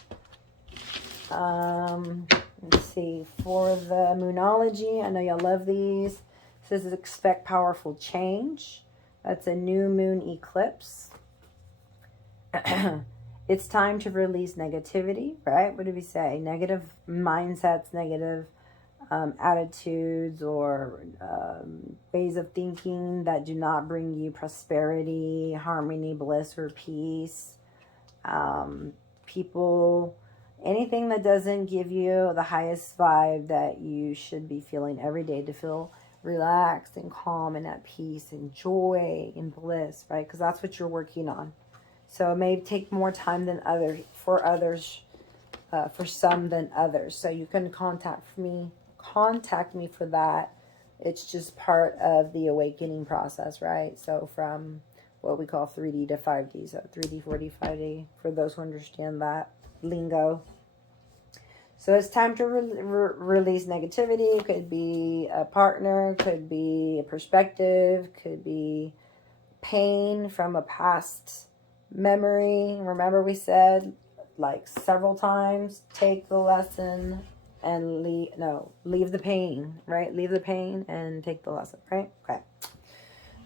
Let's see. For the Moonology, I know y'all love these. It says expect powerful change. That's a new moon eclipse. It's time to release negativity, right? What did we say? Negative mindsets, negative attitudes, or ways of thinking that do not bring you prosperity, harmony, bliss, or peace. Anything that doesn't give you the highest vibe that you should be feeling every day to feel relaxed and calm and at peace and joy and bliss, right? Because that's what you're working on. So it may take more time than for some than others. So you can contact me for that. It's just part of the awakening process, right? So from what we call 3D to 5D. So 3D, 4D, 5D, for those who understand that lingo. So it's time to release negativity. Could be a partner, could be a perspective, could be pain from a past memory. Remember we said several times, take the lesson and leave the pain, right? Leave the pain and take the lesson, right? Okay.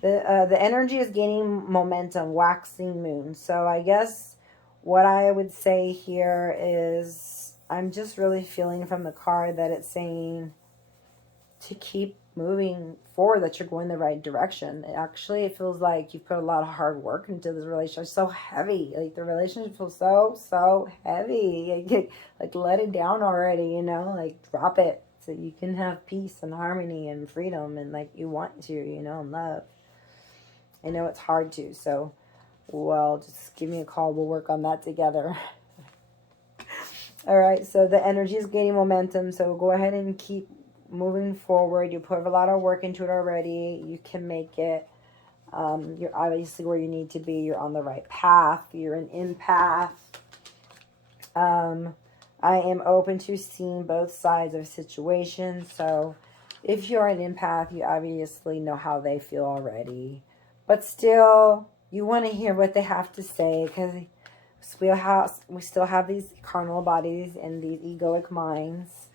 The energy is gaining momentum, waxing moon. So I guess what I would say here is, I'm just really feeling from the card that it's saying to keep moving forward, that you're going the right direction. It feels like you've put a lot of hard work into this relationship. It's so heavy. The relationship feels so heavy. Let it down already, drop it so you can have peace and harmony and freedom and you want to, and love. I know it's hard to, so, just give me a call. We'll work on that together. All right, so the energy is gaining momentum, so go ahead and keep moving forward. You put a lot of work into it already. You can make it. You're obviously where you need to be. You're on the right path. You're an empath. I am open to seeing both sides of situations. So if you're an empath, you obviously know how they feel already. But still, you want to hear what they have to say, because we still have these carnal bodies and these egoic minds.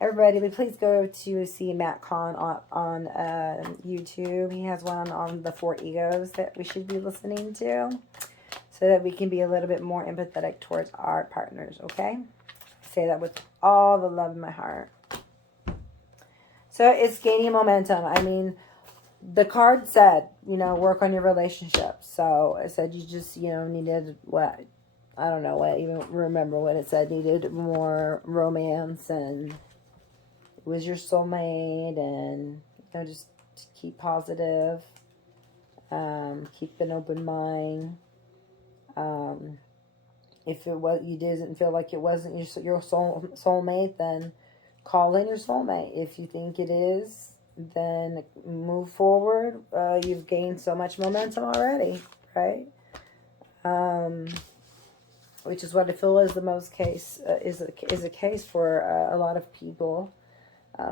Everybody, please go to see Matt Kahn on YouTube. He has one on the 4 egos that we should be listening to, so that we can be a little bit more empathetic towards our partners, okay? I say that with all the love in my heart. So it's gaining momentum. I mean, the card said, work on your relationship. So it said you just, needed what? I don't know what, even remember what it said. Needed more romance, and it was your soulmate, and, just keep positive. Keep an open mind. If you didn't feel like it wasn't your soulmate, then call in your soulmate. If you think it is, then move forward. You've gained so much momentum already, right? Which is what I feel is the most case is a case for a lot of people.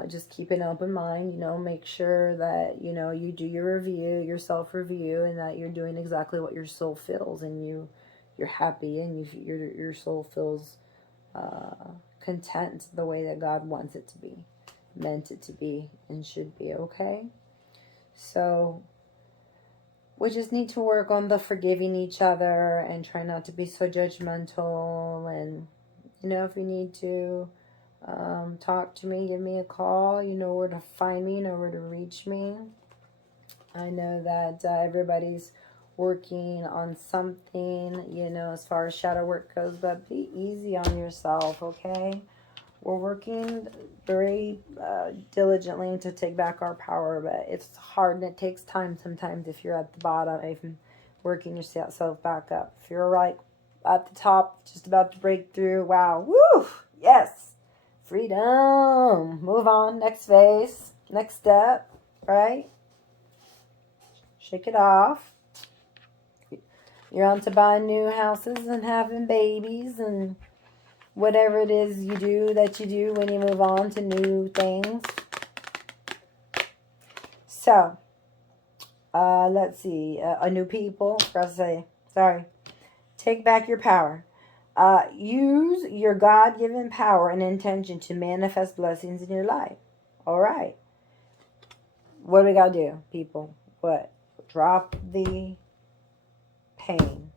Just keep an open mind. Make sure that you do your self-review, and that you're doing exactly what your soul feels, and you're happy, and your soul feels content the way that God wants it to be, meant it to be, and should be, okay? So we just need to work on the forgiving each other and try not to be so judgmental. And, if you need to talk to me, give me a call. You know where to find me, you know where to reach me. I know that everybody's working on something, as far as shadow work goes, but be easy on yourself, okay? We're working very diligently to take back our power, but it's hard and it takes time sometimes if you're at the bottom, even working yourself back up. If you're right at the top, just about to break through, wow, woo, yes, freedom, move on, next phase, next step, right? Shake it off. You're on to buying new houses and having babies and whatever it is you do when you move on to new things. So, let's see. A new people. Take back your power. Use your God-given power and intention to manifest blessings in your life. All right. What do we got to do, people? What? Drop the pain.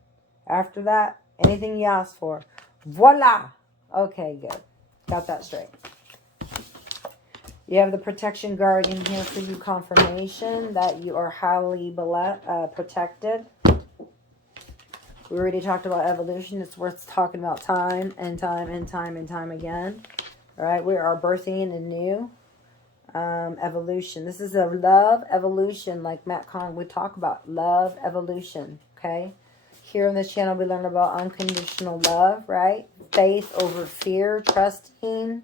After that, anything you ask for. Voila! Okay, good. Got that straight. You have the protection guardian here for you, confirmation that you are highly protected. We already talked about evolution. It's worth talking about time and time and time and time again. All right, we are birthing a new evolution. This is a love evolution, like Matt Kahn would talk about. Love evolution, okay? Here on this channel, we learn about unconditional love, right? Faith over fear, trusting,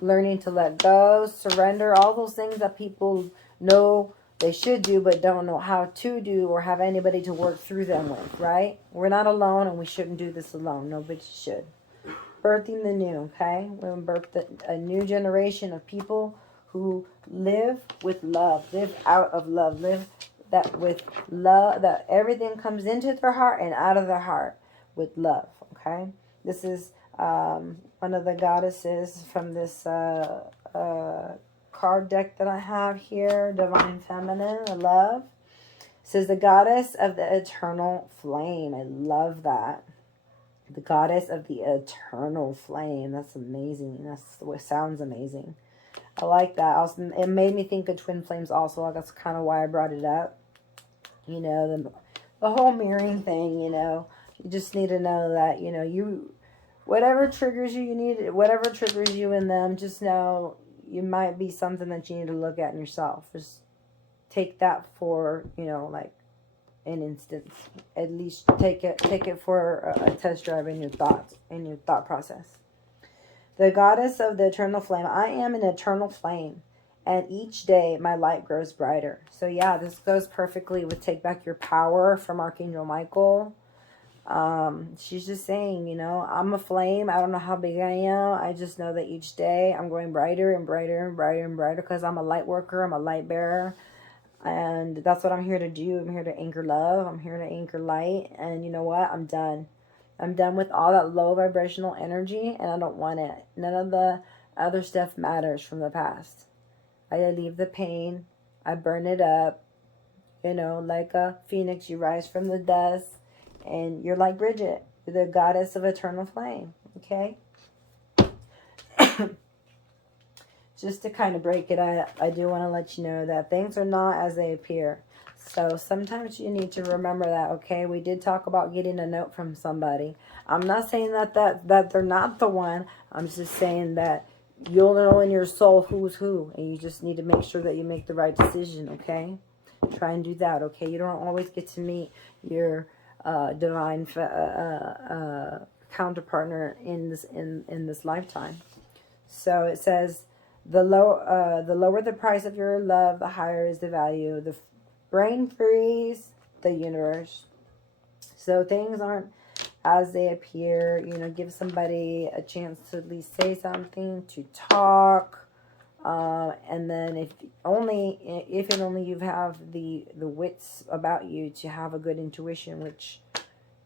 learning to let go, surrender, all those things that people know they should do but don't know how to do or have anybody to work through them with, right? We're not alone, and we shouldn't do this alone. Nobody should. Birthing the new, okay? We're going to birth a new generation of people who live with love, live out of love, live that with love, that everything comes into their heart and out of their heart with love, okay? This is one of the goddesses from this card deck that I have here, Divine Feminine, love. It says the goddess of the eternal flame. I love that. The goddess of the eternal flame. That's amazing. That sounds amazing. I like that. It made me think of twin flames also. That's kind of why I brought it up. The whole mirroring thing, you just need to know that, whatever triggers whatever triggers you in them, just know you might be something that you need to look at in yourself. Just take that for, like an instance. At least take it for a test drive in your thoughts, in your thought process. The goddess of the eternal flame. I am an eternal flame, and each day my light grows brighter. So yeah, this goes perfectly with Take Back Your Power from Archangel Michael. She's just saying, you know, I'm a flame. I don't know how big I am. I just know that each day I'm going brighter and brighter and brighter and brighter because I'm a light worker. I'm a light bearer. And that's what I'm here to do. I'm here to anchor love. I'm here to anchor light. And you know what? I'm done. I'm done with all that low vibrational energy, and I don't want it. None of the other stuff matters from the past. I leave the pain. I burn it up. You know, like a phoenix, you rise from the dust. And you're like Bridget, the goddess of eternal flame. Okay? Just to kind of break it up, I do want to let you know that things are not as they appear. So sometimes you need to remember that, okay? We did talk about getting a note from somebody. I'm not saying that they're not the one. I'm just saying that you'll know in your soul who's who. And you just need to make sure that you make the right decision, okay? Try and do that, okay? You don't always get to meet your divine counterpartner in this lifetime. So it says, the lower the price of your love, the higher is the value. The brain frees the universe. So things aren't as they appear. You know, give somebody a chance to at least say something, to talk. And then if and only you have the wits about you to have a good intuition, which,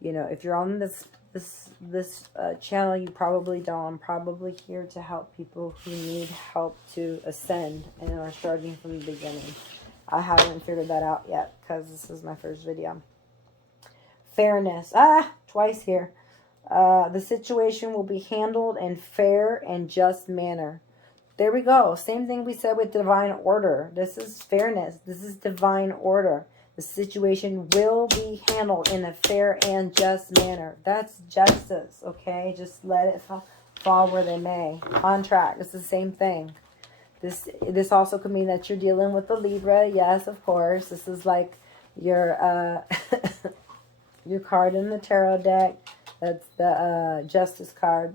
you know, if you're on this channel, you probably don't. I'm probably here to help people who need help to ascend and are starting from the beginning. I haven't figured that out yet because this is my first video. Fairness. Twice here. The situation will be handled in fair and just manner. There we go. Same thing we said with divine order. This is fairness. This is divine order. The situation will be handled in a fair and just manner. That's justice, okay? Just let it fall where they may. Contract, it's the same thing. This also could mean that you're dealing with the Libra. Yes, of course. This is like your your card in the tarot deck. That's the Justice card.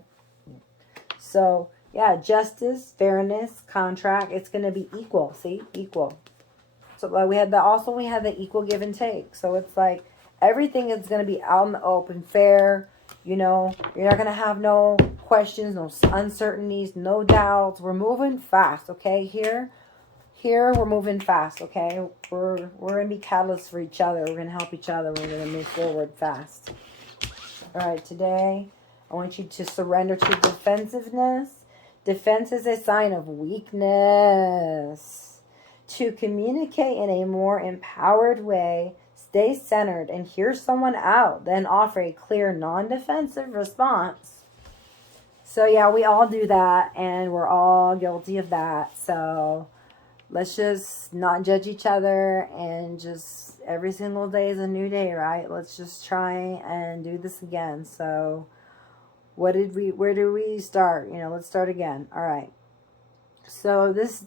So, yeah, justice, fairness, contract. It's going to be equal. See? Equal. So we had the equal give and take. So it's like everything is going to be out in the open, fair. You know, you're not going to have no questions, no uncertainties, no doubts. We're moving fast, okay? Here we're moving fast, okay? We're going to be catalysts for each other. We're going to help each other. We're going to move forward fast. All right, today I want you to surrender to defensiveness. Defense is a sign of weakness. To communicate in a more empowered way, stay centered and hear someone out, then offer a clear, non-defensive response. So yeah, we all do that, and we're all guilty of that. So let's just not judge each other, and just every single day is a new day, right? Let's just try and do this again. So where do we start? You know, let's start again. All right. So this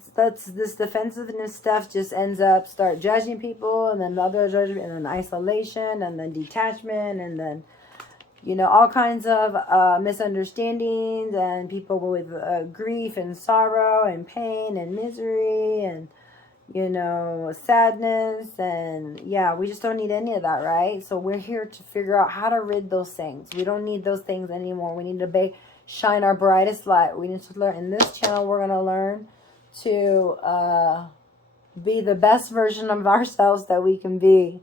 defensiveness stuff just ends up start judging people, and then other judgment, and then isolation, and then detachment, and then, you know, all kinds of misunderstandings, and people with grief and sorrow and pain and misery and, you know, sadness. And yeah, we just don't need any of that, right? So we're here to figure out how to rid those things. We don't need those things anymore. We need to shine our brightest light. We need to learn. In this channel, we're going to learn to be the best version of ourselves that we can be.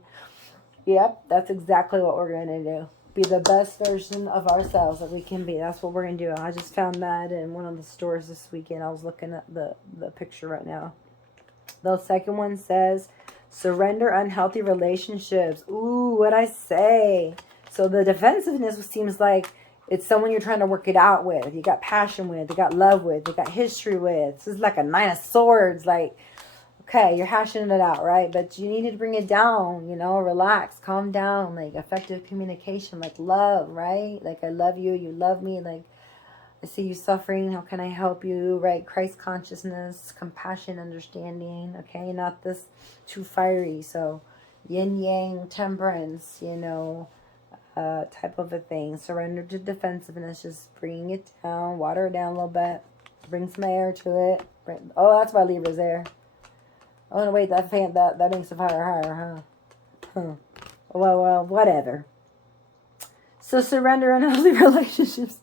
Yep, that's exactly what we're going to do. Be the best version of ourselves that we can be. That's what we're going to do. I just found that in one of the stores this weekend. I was looking at the picture right now. The second one says, surrender unhealthy relationships. Ooh, what'd I say? So the defensiveness seems like it's someone you're trying to work it out with. You got passion with. You got love with. You got history with. This is like a 9 of swords. Like, okay, you're hashing it out, right? But you need to bring it down, you know, relax, calm down, like effective communication, like love, right? Like, I love you, you love me, like, I see you suffering, how can I help you, right? Christ consciousness, compassion, understanding, okay? Not this too fiery. So yin yang, temperance, you know, type of a thing. Surrender to defensiveness, just bring it down, water it down a little bit, bring some air to it. Oh, that's why Libra's there. Oh no, wait, that makes the fire higher, huh? Well, whatever. So surrender unhealthy relationships.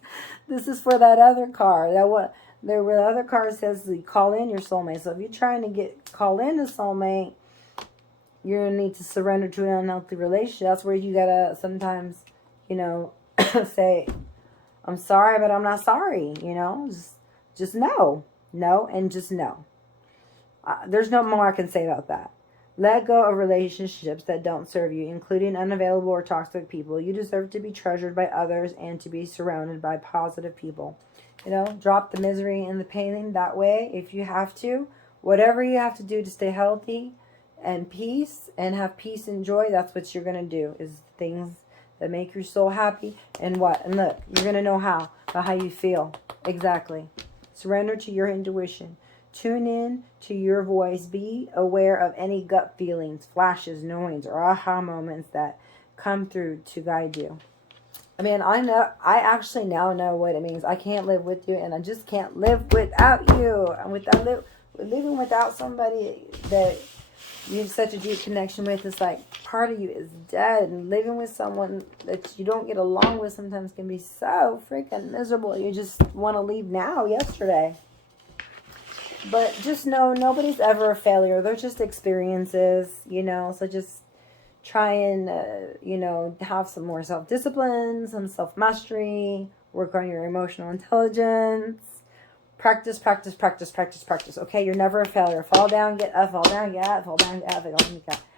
This is for that other card. The other card says you call in your soulmate. So if you're trying to call in a soulmate, you're going to need to surrender to an unhealthy relationship. That's where you got to sometimes, say, I'm sorry, but I'm not sorry. Just no. No, and just no. There's no more I can say about that. Let go of relationships that don't serve you, including unavailable or toxic people. You deserve to be treasured by others and to be surrounded by positive people. Drop the misery and the pain that way if you have to. Whatever you have to do to stay healthy and peace and have peace and joy, that's what you're going to do, is things that make your soul happy. And what? And look, you're going to know by how you feel. Exactly. Surrender to your intuition. Tune in to your voice. Be aware of any gut feelings, flashes, noise, or aha moments that come through to guide you. I actually now know what it means. I can't live with you, and I just can't live without you. And living without somebody that you have such a deep connection with, it's like part of you is dead. And living with someone that you don't get along with sometimes can be so freaking miserable. You just want to leave now, yesterday. But just know nobody's ever a failure. They're just experiences, so just try and, have some more self-discipline, some self-mastery, work on your emotional intelligence. Practice. Okay, you're never a failure. Fall down, get up, fall down, get up, fall down, get up. I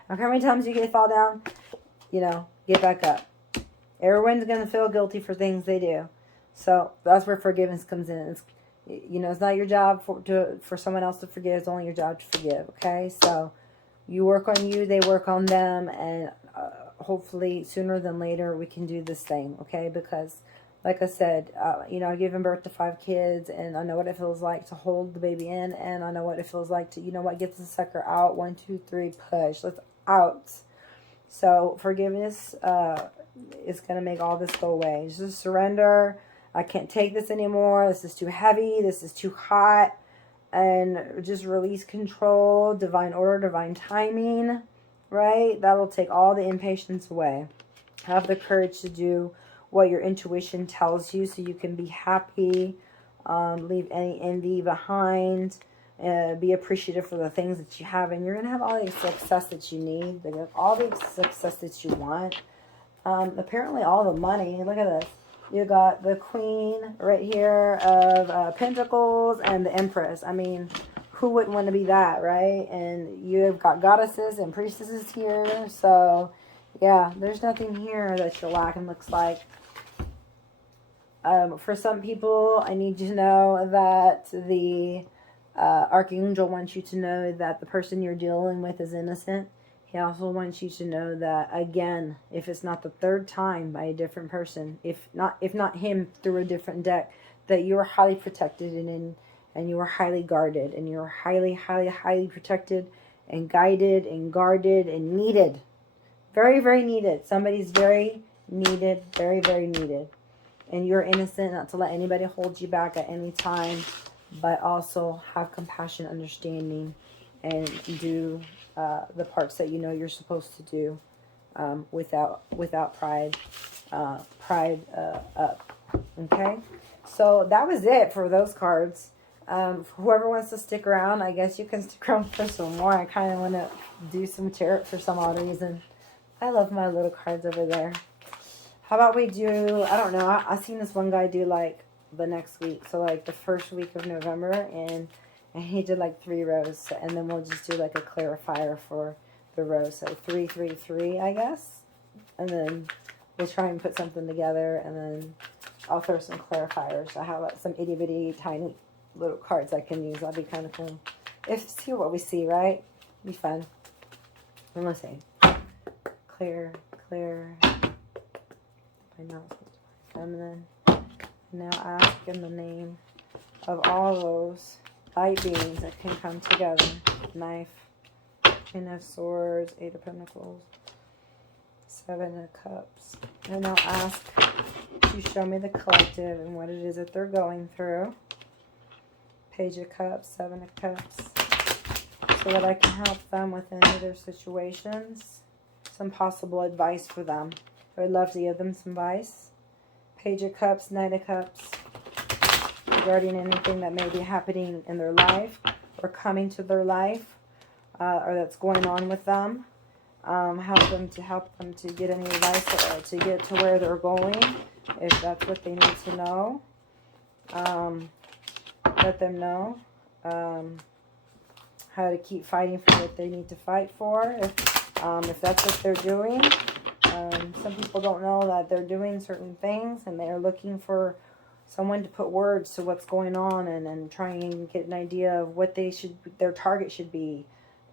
don't care how many times you fall down, get back up. Everyone's going to feel guilty for things they do. So that's where forgiveness comes in. It's not your job for someone else to forgive. It's only your job to forgive, okay? So you work on you, they work on them, and hopefully sooner than later we can do this thing, okay? Because, like I said, I've given birth to 5 kids, and I know what it feels like to hold the baby in, and I know what it feels like to, get the sucker out. 1, 2, 3, push. Let's out. So forgiveness is going to make all this go away. Just surrender. I can't take this anymore. This is too heavy. This is too hot. And just release control, divine order, divine timing, right? That will take all the impatience away. Have the courage to do what your intuition tells you so you can be happy. Leave any envy behind. Be appreciative for the things that you have. And you're going to have all the success that you need. All the success that you want. Apparently all the money. Look at this. You got the Queen right here of Pentacles and the Empress. Who wouldn't want to be that, right? And you've got goddesses and priestesses here. So, yeah, there's nothing here that you're lacking, looks like. For some people, I need you to know that the Archangel wants you to know that the person you're dealing with is innocent. He also wants you to know that, again, if it's not the 3rd time by a different person, if not him through a different deck, that you are highly protected and you are highly guarded, and you are highly, highly, highly protected and guided and guarded and needed. Very, very needed. Somebody's very needed, very, very needed. And you're innocent, not to let anybody hold you back at any time, but also have compassion, understanding, and do the parts that you're supposed to do without pride. Pride up. Okay? So that was it for those cards. Whoever wants to stick around, I guess you can stick around for some more. I kind of want to do some tarot for some odd reason. I love my little cards over there. How about we do, I don't know, I've seen this one guy do like the next week. So like the first week of November, and he did like 3 rows. And then we'll just do like a clarifier for the rows. So 3, 3, 3, I guess. And then we'll try and put something together. And then I'll throw some clarifiers. I have some itty bitty tiny little cards I can use. That'll be kind of cool. See what we see, right? Be fun. And let's see. Clear. I know it's feminine. Now ask in the name of all those light beings that can come together. Knife, Queen of Swords, 8 of Pentacles, 7 of Cups. And now ask to show me the collective and what it is that they're going through. Page of Cups, 7 of Cups. So that I can help them with any of their situations. Some possible advice for them. I would love to give them some advice. Page of Cups, Knight of Cups. Regarding anything that may be happening in their life or coming to their life, or that's going on with them. Help them to get any advice to get to where they're going, if that's what they need to know. Let them know how to keep fighting for what they need to fight for, if that's what they're doing. Some people don't know that they're doing certain things, and they're looking for someone to put words to what's going on, and trying and get an idea of what their target should be,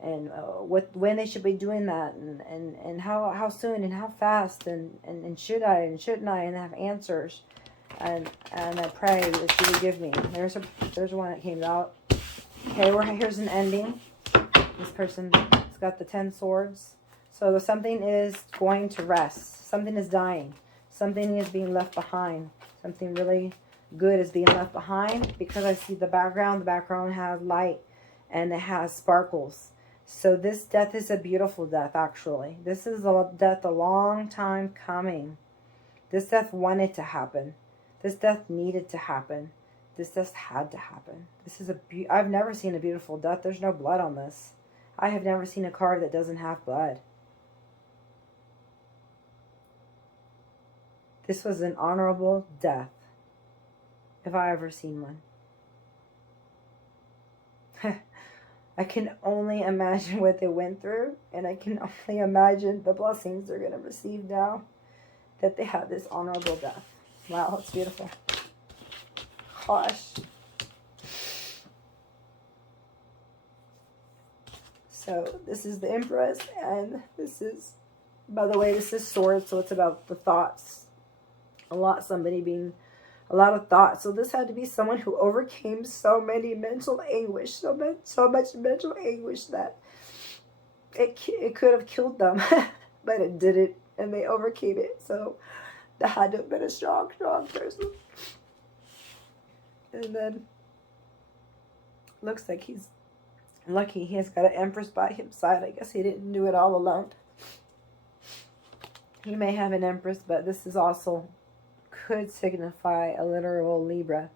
and when they should be doing that, and how soon and how fast, and should I and shouldn't I, and have answers, and I pray that she would give me. There's one that came out. Okay, here's an ending. This person has got the 10 swords. So something is going to rest. Something is dying. Something is being left behind. Something really good is being left behind, because I see the background. The background has light and it has sparkles. So this death is a beautiful death, actually. This is a death a long time coming. This death wanted to happen. This death needed to happen. This death had to happen. This is I've never seen a beautiful death. There's no blood on this. I have never seen a card that doesn't have blood. This was an honorable death, if I ever seen one. I can only imagine what they went through, and I can only imagine the blessings they're going to receive now that they had this honorable death. Wow, it's beautiful. Gosh. So this is the Empress, and this is, by the way, this is Swords, so it's about the thoughts. A lot of thoughts. So this had to be someone who overcame so many mental anguish, so much mental anguish that it could have killed them, but it didn't, and they overcame it. So that had to have been a strong person. And then looks like he's lucky. He has got an Empress by his side. I guess he didn't do it all alone. He may have an Empress, but this is also could signify a literal Libra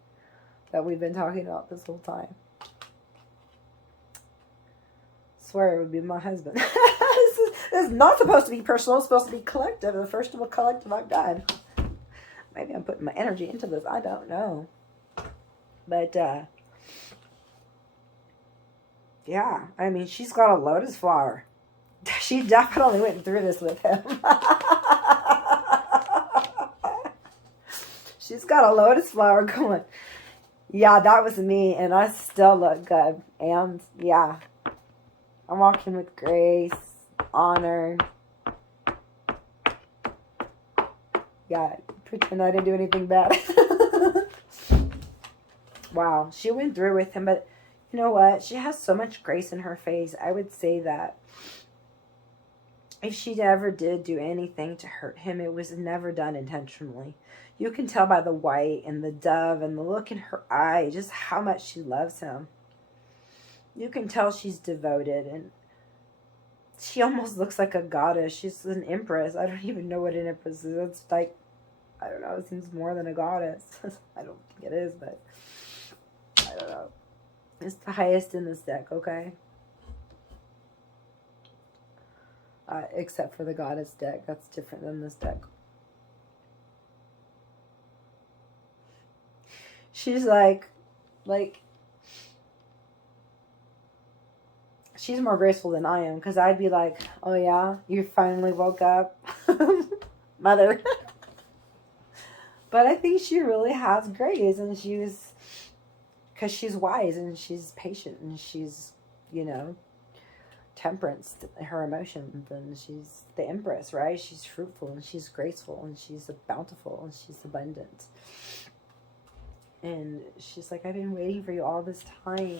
that we've been talking about this whole time. Swear it would be my husband. This is not supposed to be personal. It's supposed to be collective. The first of a collective I've done. Maybe I'm putting my energy into this. I don't know. But, yeah. I mean, she's got a lotus flower. She definitely went through this with him. She's got a lotus flower going. Yeah, that was me, and I still look good. And, yeah. I'm walking with grace, honor. Yeah, pretend I didn't do anything bad. Wow, she went through with him, but you know what? She has so much grace in her face. I would say that if she ever did do anything to hurt him, it was never done intentionally. You can tell by the white and the dove and the look in her eye just how much she loves him. You can tell she's devoted, and she almost looks like a goddess. She's an empress. I don't even know what an empress is. It's like, I don't know, it seems more than a goddess. I don't think it is, but I don't know. It's the highest in this deck, okay? Except for the goddess deck. That's different than this deck. She's like, she's more graceful than I am, because I'd be like, oh yeah, you finally woke up, mother. But I think she really has grace, and because she's wise, and she's patient, and she's, you know, temperance, her emotions, and she's the empress, right? She's fruitful, and she's graceful, and she's bountiful, and she's abundant. And she's like, I've been waiting for you all this time,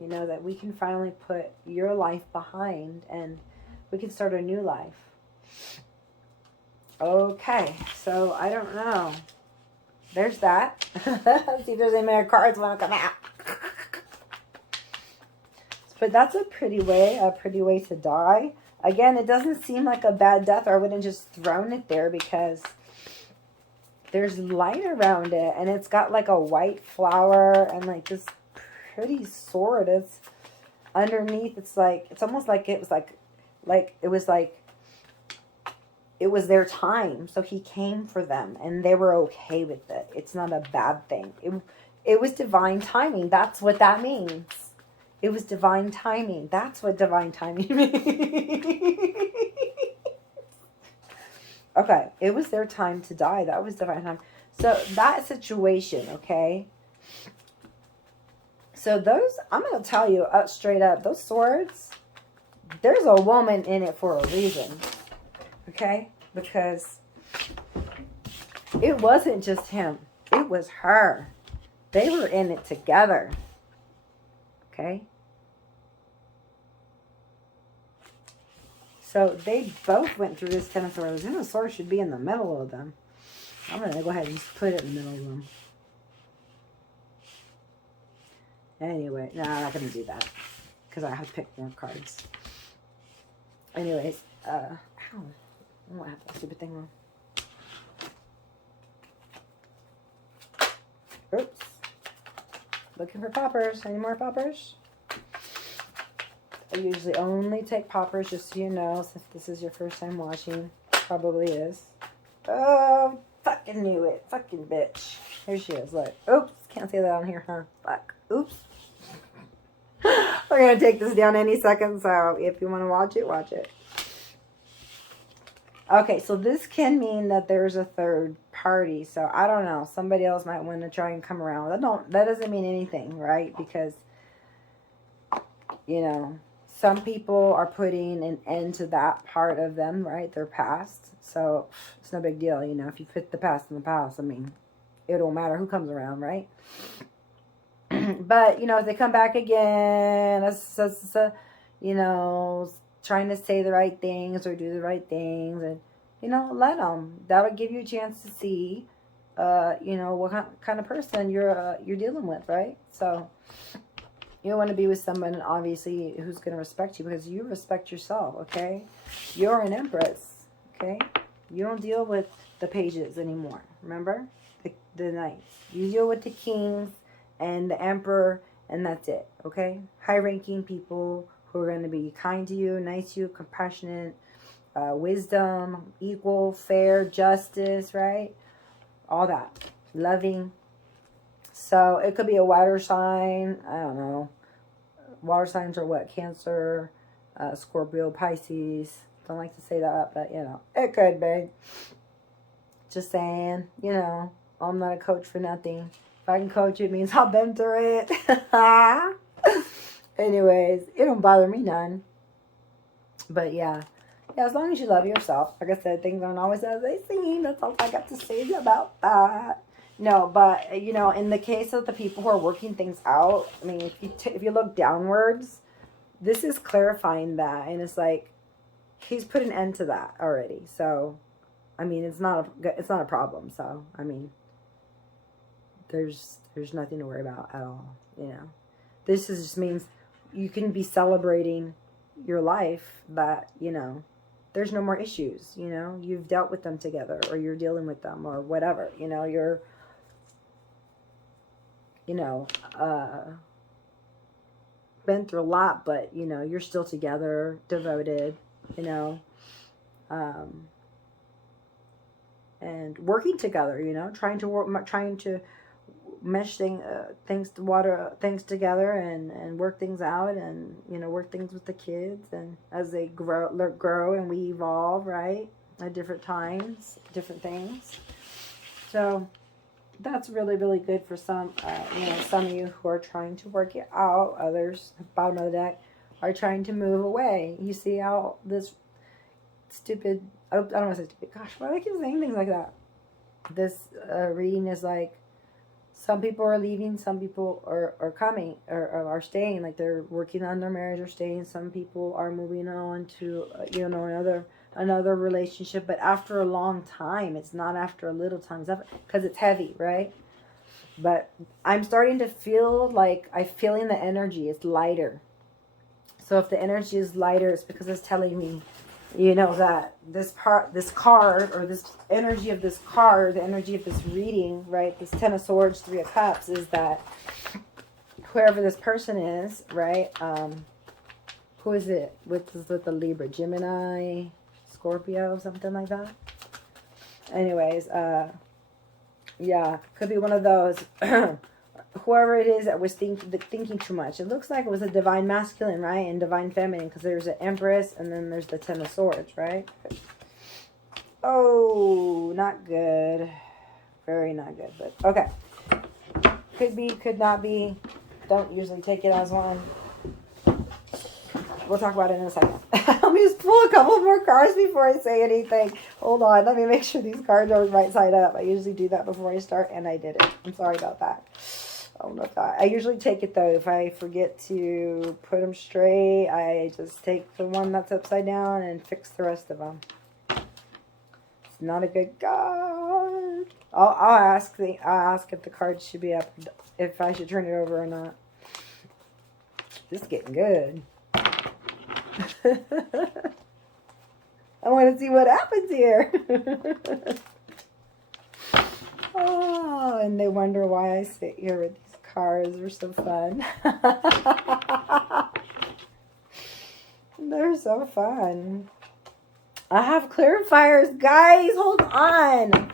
you know, that we can finally put your life behind and we can start a new life. Okay, so I don't know. There's that. Let's see if there's any more cards want to come out. But that's a pretty way to die. Again, it doesn't seem like a bad death, or I wouldn't just thrown it there, because there's light around it, and it's got like a white flower and like this pretty sword. It's underneath. It's like, it's almost like it was it was their time. So he came for them and they were okay with it. It's not a bad thing. It was divine timing. That's what that means. It was divine timing. That's what divine timing means. Okay, it was their time to die. That was divine time. So that situation, okay? So those, I'm going to tell you straight up, those swords, there's a woman in it for a reason. Okay? Because it wasn't just him. It was her. They were in it together. Okay? So they both went through this Ten of Swords. And the sword should be in the middle of them. I'm going to go ahead and just put it in the middle of them. Anyway, no, I'm not going to do that. Because I have to pick more cards. Anyways, ow. I have that stupid thing wrong. Oops. Looking for poppers. Any more poppers? I usually only take poppers, just so you know, if this is your first time watching. Probably is. Oh, fucking knew it. Fucking bitch. Here she is. Look. Oops. Can't say that on here, huh? Fuck. Oops. We're going to take this down any second, so if you want to watch it, watch it. Okay, so this can mean that there's a third party. So I don't know. Somebody else might want to try and come around. That doesn't mean anything, right? Because, you know, some people are putting an end to that part of them, right? Their past. So it's no big deal, you know. If you put the past in the past, I mean, it don't matter who comes around, right? But, you know, if they come back again, you know, trying to say the right things or do the right things, and, you know, let them. That'll give you a chance to see, you know, what kind of person you're dealing with, right? So you want to be with someone, obviously, who's going to respect you, because you respect yourself, okay? You're an empress, okay? You don't deal with the pages anymore, remember? The knights. You deal with the kings and the emperor, and that's it, okay? High-ranking people who are going to be kind to you, nice to you, compassionate, wisdom, equal, fair, justice, right? All that. Loving. So it could be a water sign. I don't know. Water signs are what? Cancer, Scorpio, Pisces. Don't like to say that, but, you know, it could be. Just saying, you know, I'm not a coach for nothing. If I can coach, it means I've been through it. Anyways, it don't bother me none. But yeah, as long as you love yourself. Like I said, things aren't always as they seem. That's all I got to say about that. No, but, you know, in the case of the people who are working things out, I mean, if you look downwards, this is clarifying that. And it's like, he's put an end to that already. So, I mean, it's not a problem. So, I mean, there's nothing to worry about at all, you know. This just means you can be celebrating your life, that, you know, there's no more issues, you know. You've dealt with them together, or you're dealing with them, or whatever, you know. You're, you know, been through a lot, but, you know, you're still together, devoted, you know, and working together, you know, trying to mesh water things together, and work things out, and, you know, work things with the kids, and as they grow and we evolve, right, at different times, different things. So that's really, really good for some, you know, some of you who are trying to work it out. Others, bottom of the deck, are trying to move away. You see how this stupid, I don't want to say stupid, gosh, why do I keep saying things like that? This reading is like, some people are leaving, some people are coming, or are staying, like they're working on their marriage or staying. Some people are moving on to, you know, another relationship, but after a long time. It's not after a little time, because it's heavy, right? But I'm starting to feel like I'm feeling the energy. It's lighter. So if the energy is lighter, it's because it's telling me you know that this card, or this energy of this card, the energy of this reading, right? This Ten of Swords, Three of Cups, is that whoever this person is, right? Who is it? With the Libra, Gemini, Scorpio, something like that. Anyways, yeah, could be one of those. Whoever it is that was thinking too much. It looks like it was a divine masculine, right? And divine feminine, because there's an Empress and then there's the Ten of Swords, right? Oh, not good. Very not good, but okay. Could be, could not be. Don't usually take it as one. We'll talk about it in a second. Let me just pull a couple more cards before I say anything. Hold on. Let me make sure these cards are right side up. I usually do that before I start, and I didn't. I'm sorry about that. Oh, no, I usually take it, though. If I forget to put them straight, I just take the one that's upside down and fix the rest of them. It's not a good card. I'll ask if the cards should be up, if I should turn it over or not. This is getting good. I want to see what happens here. Oh, and they wonder why I sit here with these cards. They're so fun. They're so fun. I have clarifiers, guys. Hold on.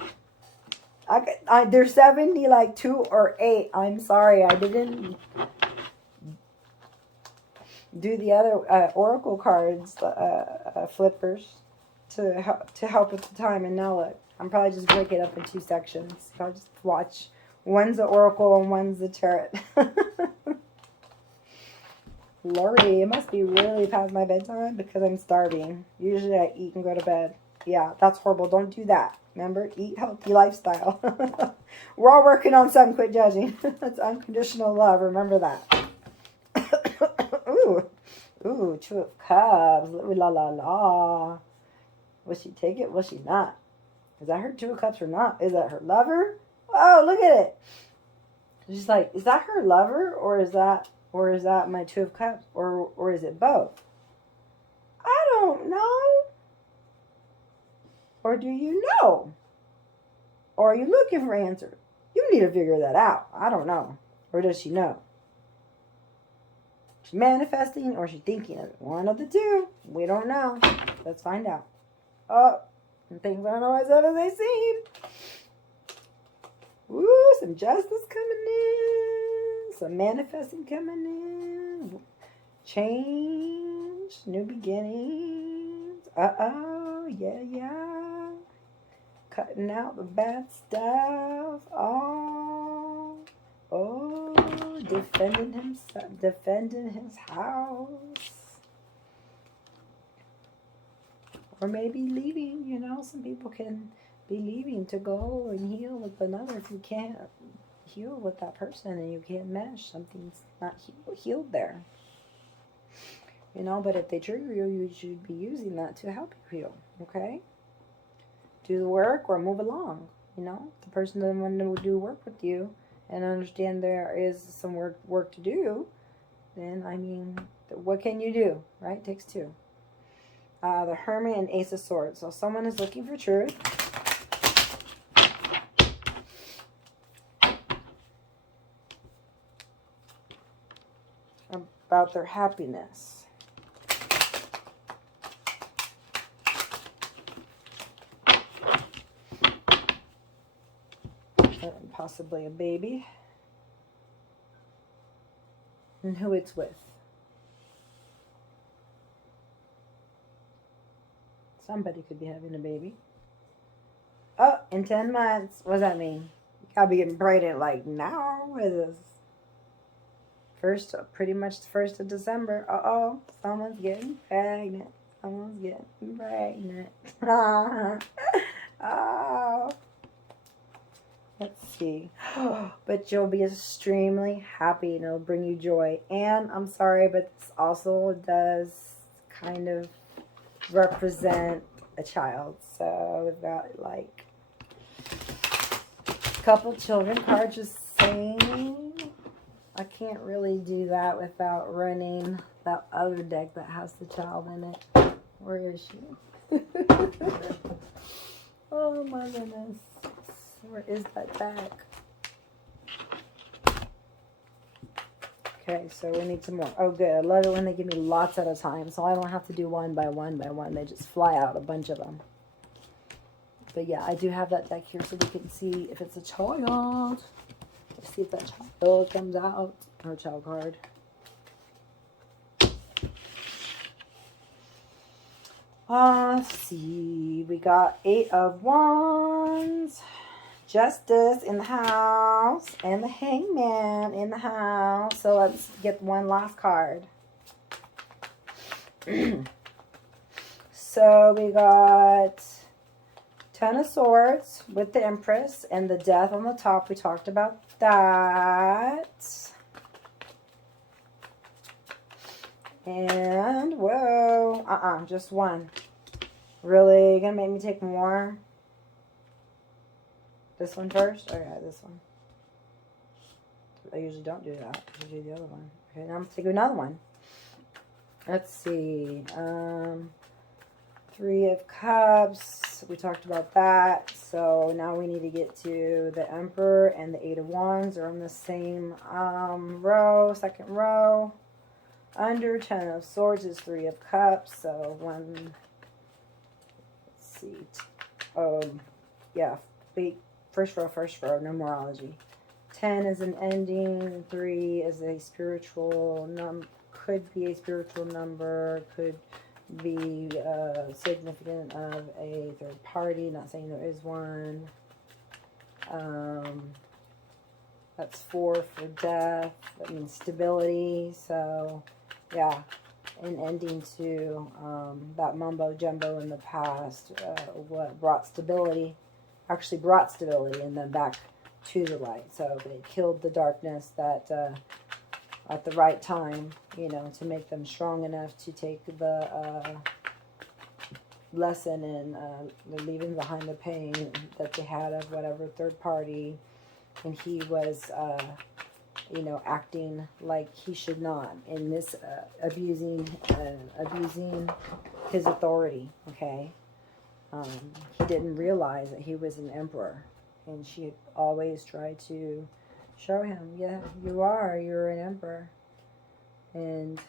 There's 70, like 2 or 8. I'm sorry, I didn't do the other oracle cards, flippers, to help with the time. And now look, I'm probably just break it up in 2 sections. I'll just watch. One's the oracle and one's the tarot. Lordy, it must be really past my bedtime because I'm starving. Usually I eat and go to bed. Yeah, that's horrible. Don't do that. Remember, eat healthy lifestyle. We're all working on something. Quit judging. That's unconditional love. Remember that. Ooh, 2 of Cups. Ooh, la la la. Will she take it? Will she not? Is that her 2 of Cups or not? Is that her lover? Oh, look at it. She's like, is that her lover, or is that my 2 of Cups, or is it both? I don't know. Or do you know? Or are you looking for answers? You need to figure that out. I don't know. Or does she know? She's manifesting, or she's thinking of it. One of the 2. We don't know. Let's find out. Oh, and things aren't always as they seem. Ooh, some justice coming in. Some manifesting coming in. Change. New beginnings. Uh-oh. Yeah. Cutting out the bad stuff. Oh, defending himself, defending his house. Or maybe leaving, you know, some people can be leaving to go and heal with another. If you can't heal with that person and you can't mesh, something's not healed there. You know, but if they trigger you, you should be using that to help you heal, okay? Do the work or move along, you know? If the person doesn't want to do work with you and understand there is some work to do, then, I mean, what can you do, right? It takes 2. The Hermit and Ace of Swords. So someone is looking for truth. About their happiness. And possibly a baby. And who it's with. Somebody could be having a baby. Oh, in 10 months. What does that mean? You gotta be getting pregnant like now. What is this? Pretty much the 1st of December. Uh-oh. Someone's getting pregnant. Someone's getting pregnant. Oh. Let's see. But you'll be extremely happy and it'll bring you joy. And I'm sorry, but this also does kind of represent a child. So we've got like a couple children cards just saying. I can't really do that without running that other deck that has the child in it. Where is she? Oh my goodness. Where is that back? Okay, so we need some more. Oh, good. I love it when they give me lots at a time, so I don't have to do one by one by one. They just fly out, a bunch of them. But yeah, I do have that deck here so we can see if it's a child. Let's see if that child comes out. Or child card. Let's see. We got 8 of Wands. Justice in the house. And the Hangman in the house. So let's get one last card. So we got 10 of Swords with the Empress and the Death on the top. We talked about that. And, whoa, just one. Really? Gonna make me take more? This one first? Okay, this one. I usually don't do that. I usually do the other one. Okay, now I'm gonna take another one. Let's see. 3 of Cups. We talked about that. So now we need to get to the Emperor and the 8 of Wands. They're on the same row, second row. Under 10 of Swords is 3 of Cups. So one. Let's see. Yeah. First row, numerology. 10 is an ending. 3 is a spiritual number. Could be a spiritual number. Could be significant of a third party. Not saying there is one. That's 4 for death. That means stability. So, yeah, an ending to that mumbo jumbo in the past. What brought stability, actually brought stability, and then back to the light. So they killed the darkness that at the right time, you know, to make them strong enough to take the lesson and they're leaving behind the pain that they had of whatever third party. And he was, you know, acting like he should not in this abusing his authority, okay? He didn't realize that he was an emperor. And she always tried to show him, yeah, you're an emperor. And,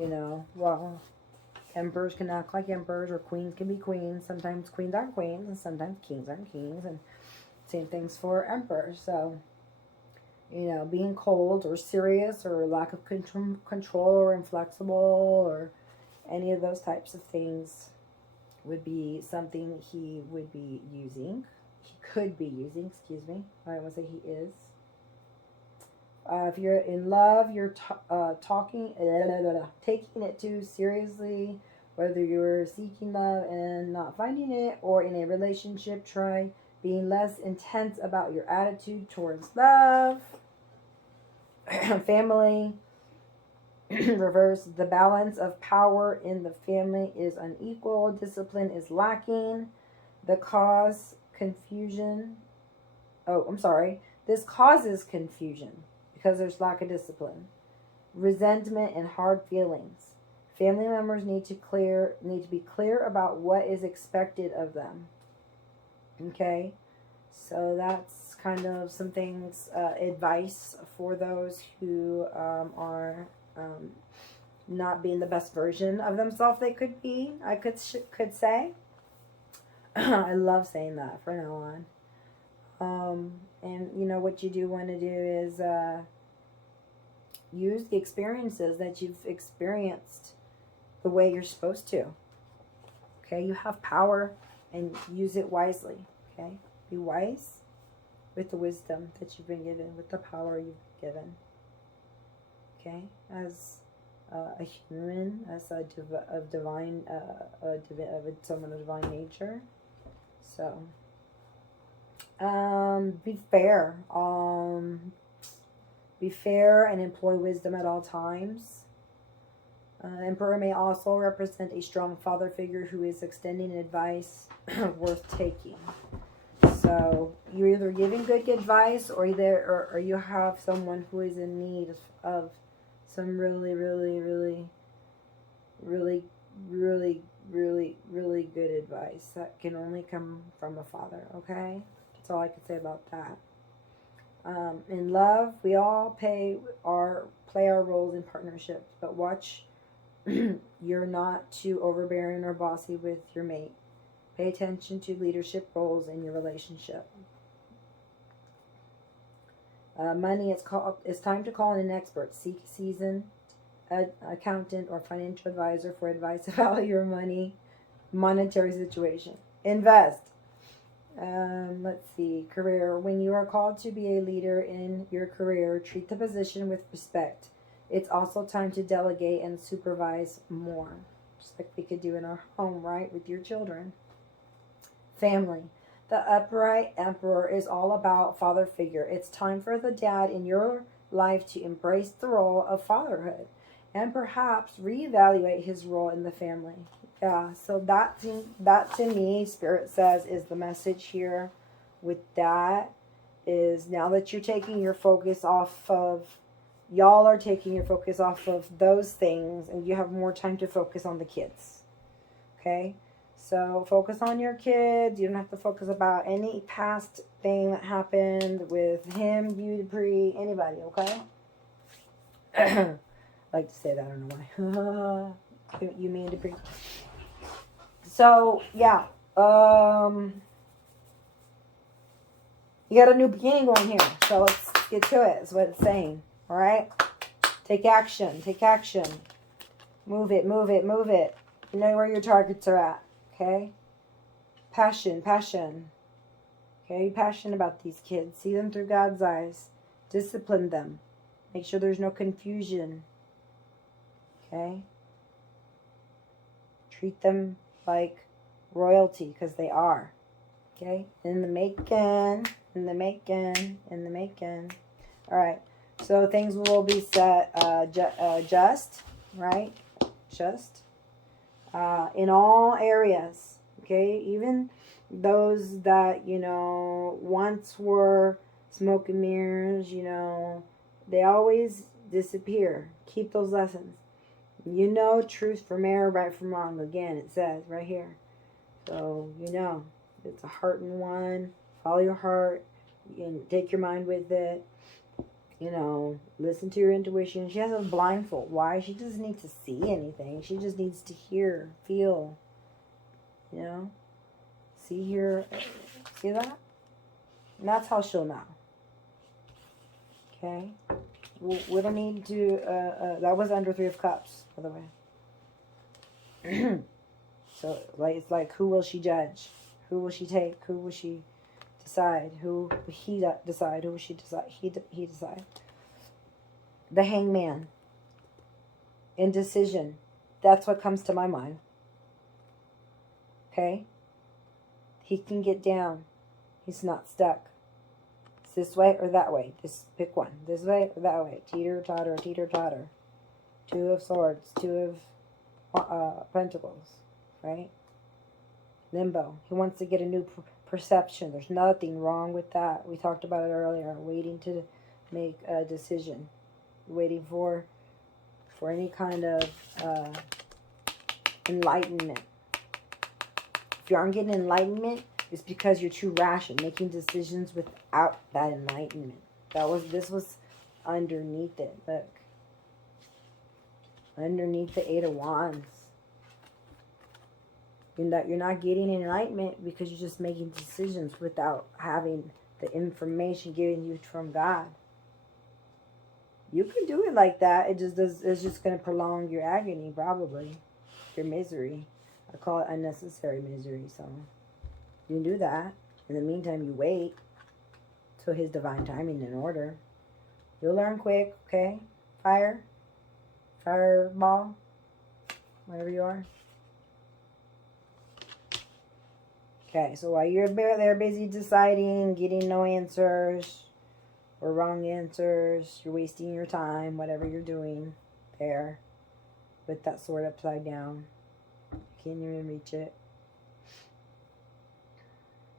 you know, well, emperors can act like emperors, or queens can be queens. Sometimes queens aren't queens, and sometimes kings aren't kings. And same things for emperors. So, you know, being cold or serious or lack of control or inflexible or any of those types of things would be something he would be using. He could be using, excuse me. I don't want to say he is. If you're in love, you're taking it too seriously. Whether you're seeking love and not finding it, or in a relationship, try being less intense about your attitude towards love. Family, reverse. The balance of power in the family is unequal. Discipline is lacking. This causes confusion because there's lack of discipline. Resentment and hard feelings. Family members need to be clear about what is expected of them. Okay, so that's kind of some things, advice for those who are not being the best version of themselves they could be. I could say. I love saying that from now on. And you know what you do want to do is use the experiences that you've experienced the way you're supposed to. Okay, you have power and use it wisely. Okay, be wise with the wisdom that you've been given, with the power you've been given. Okay, as a human, as someone of divine nature. So, be fair. Be fair and employ wisdom at all times. Emperor may also represent a strong father figure who is extending advice worth taking. So you're either giving good advice, or you have someone who is in need of some really advice that can only come from a father, okay? That's all I can say about that. In love, we all play our roles in partnerships, but watch you're not too overbearing or bossy with your mate. Pay attention to leadership roles in your relationship. Money, it's time to call in an expert. Seek a seasoned accountant or financial advisor for advice about your monetary situation. Invest. Let's see. Career. When you are called to be a leader in your career, treat the position with respect. It's also time to delegate and supervise more. Just like we could do in our home, right? With your children. Family. The upright emperor is all about father figure. It's time for the dad in your life to embrace the role of fatherhood and perhaps reevaluate his role in the family. Yeah, so that to me, Spirit says, is the message here with that, is now that you're taking your focus off of, y'all are taking your focus off of those things, and you have more time to focus on the kids. Okay? So focus on your kids. You don't have to focus about any past thing that happened with him, you, Dupree, anybody, okay? I like to say that, I don't know why. You mean Dupree. So, yeah. You got a new beginning going here. So let's get to it, is what it's saying. All right? Take action. Take action. Move it, move it, move it. You know where your targets are at. Okay? Passion. Okay? Passionate about these kids. See them through God's eyes. Discipline them. Make sure there's no confusion. Okay? Treat them like royalty, because they are. Okay? In the making. All right. So things will be set just, right? Just. In all areas. Okay? Even those that, once were smoke and mirrors, they always disappear. Keep those lessons. Truth from error, right from wrong. Again, it says right here. So, it's a heart in one. Follow your heart. And take your mind with it. Listen to your intuition. She has a blindfold. Why? She doesn't need to see anything. She just needs to hear, feel. See, hear, see that? And that's how she'll know. Okay? We don't need to, that was under 3 of Cups, by the way. So, it's like, who will she judge? Who will she take? Who will she decide? Who will he decide? Who will she decide? He decide. The Hangman. Indecision. That's what comes to my mind. Okay? He can get down. He's not stuck. It's this way or that way. Just pick one. This way or that way. Teeter-totter, teeter-totter. 2 of Swords. 2 of Pentacles. Right? Limbo. He wants to get a new perception. There's nothing wrong with that. We talked about it earlier. Waiting to make a decision. Waiting for any kind of enlightenment. If you aren't getting enlightenment, it's because you're too rash and making decisions without that enlightenment. This was underneath it. Look. Underneath the 8 of Wands. You're not getting enlightenment because you're just making decisions without having the information given you from God. You can do it like that. It's just going to prolong your agony, probably. Your misery. I call it unnecessary misery. So you can do that. In the meantime, you wait till His divine timing in order. You'll learn quick, okay? Fireball, whatever you are. Okay, so while you're there busy deciding, getting no answers or wrong answers, you're wasting your time, whatever you're doing there with that sword upside down. You can't even reach it.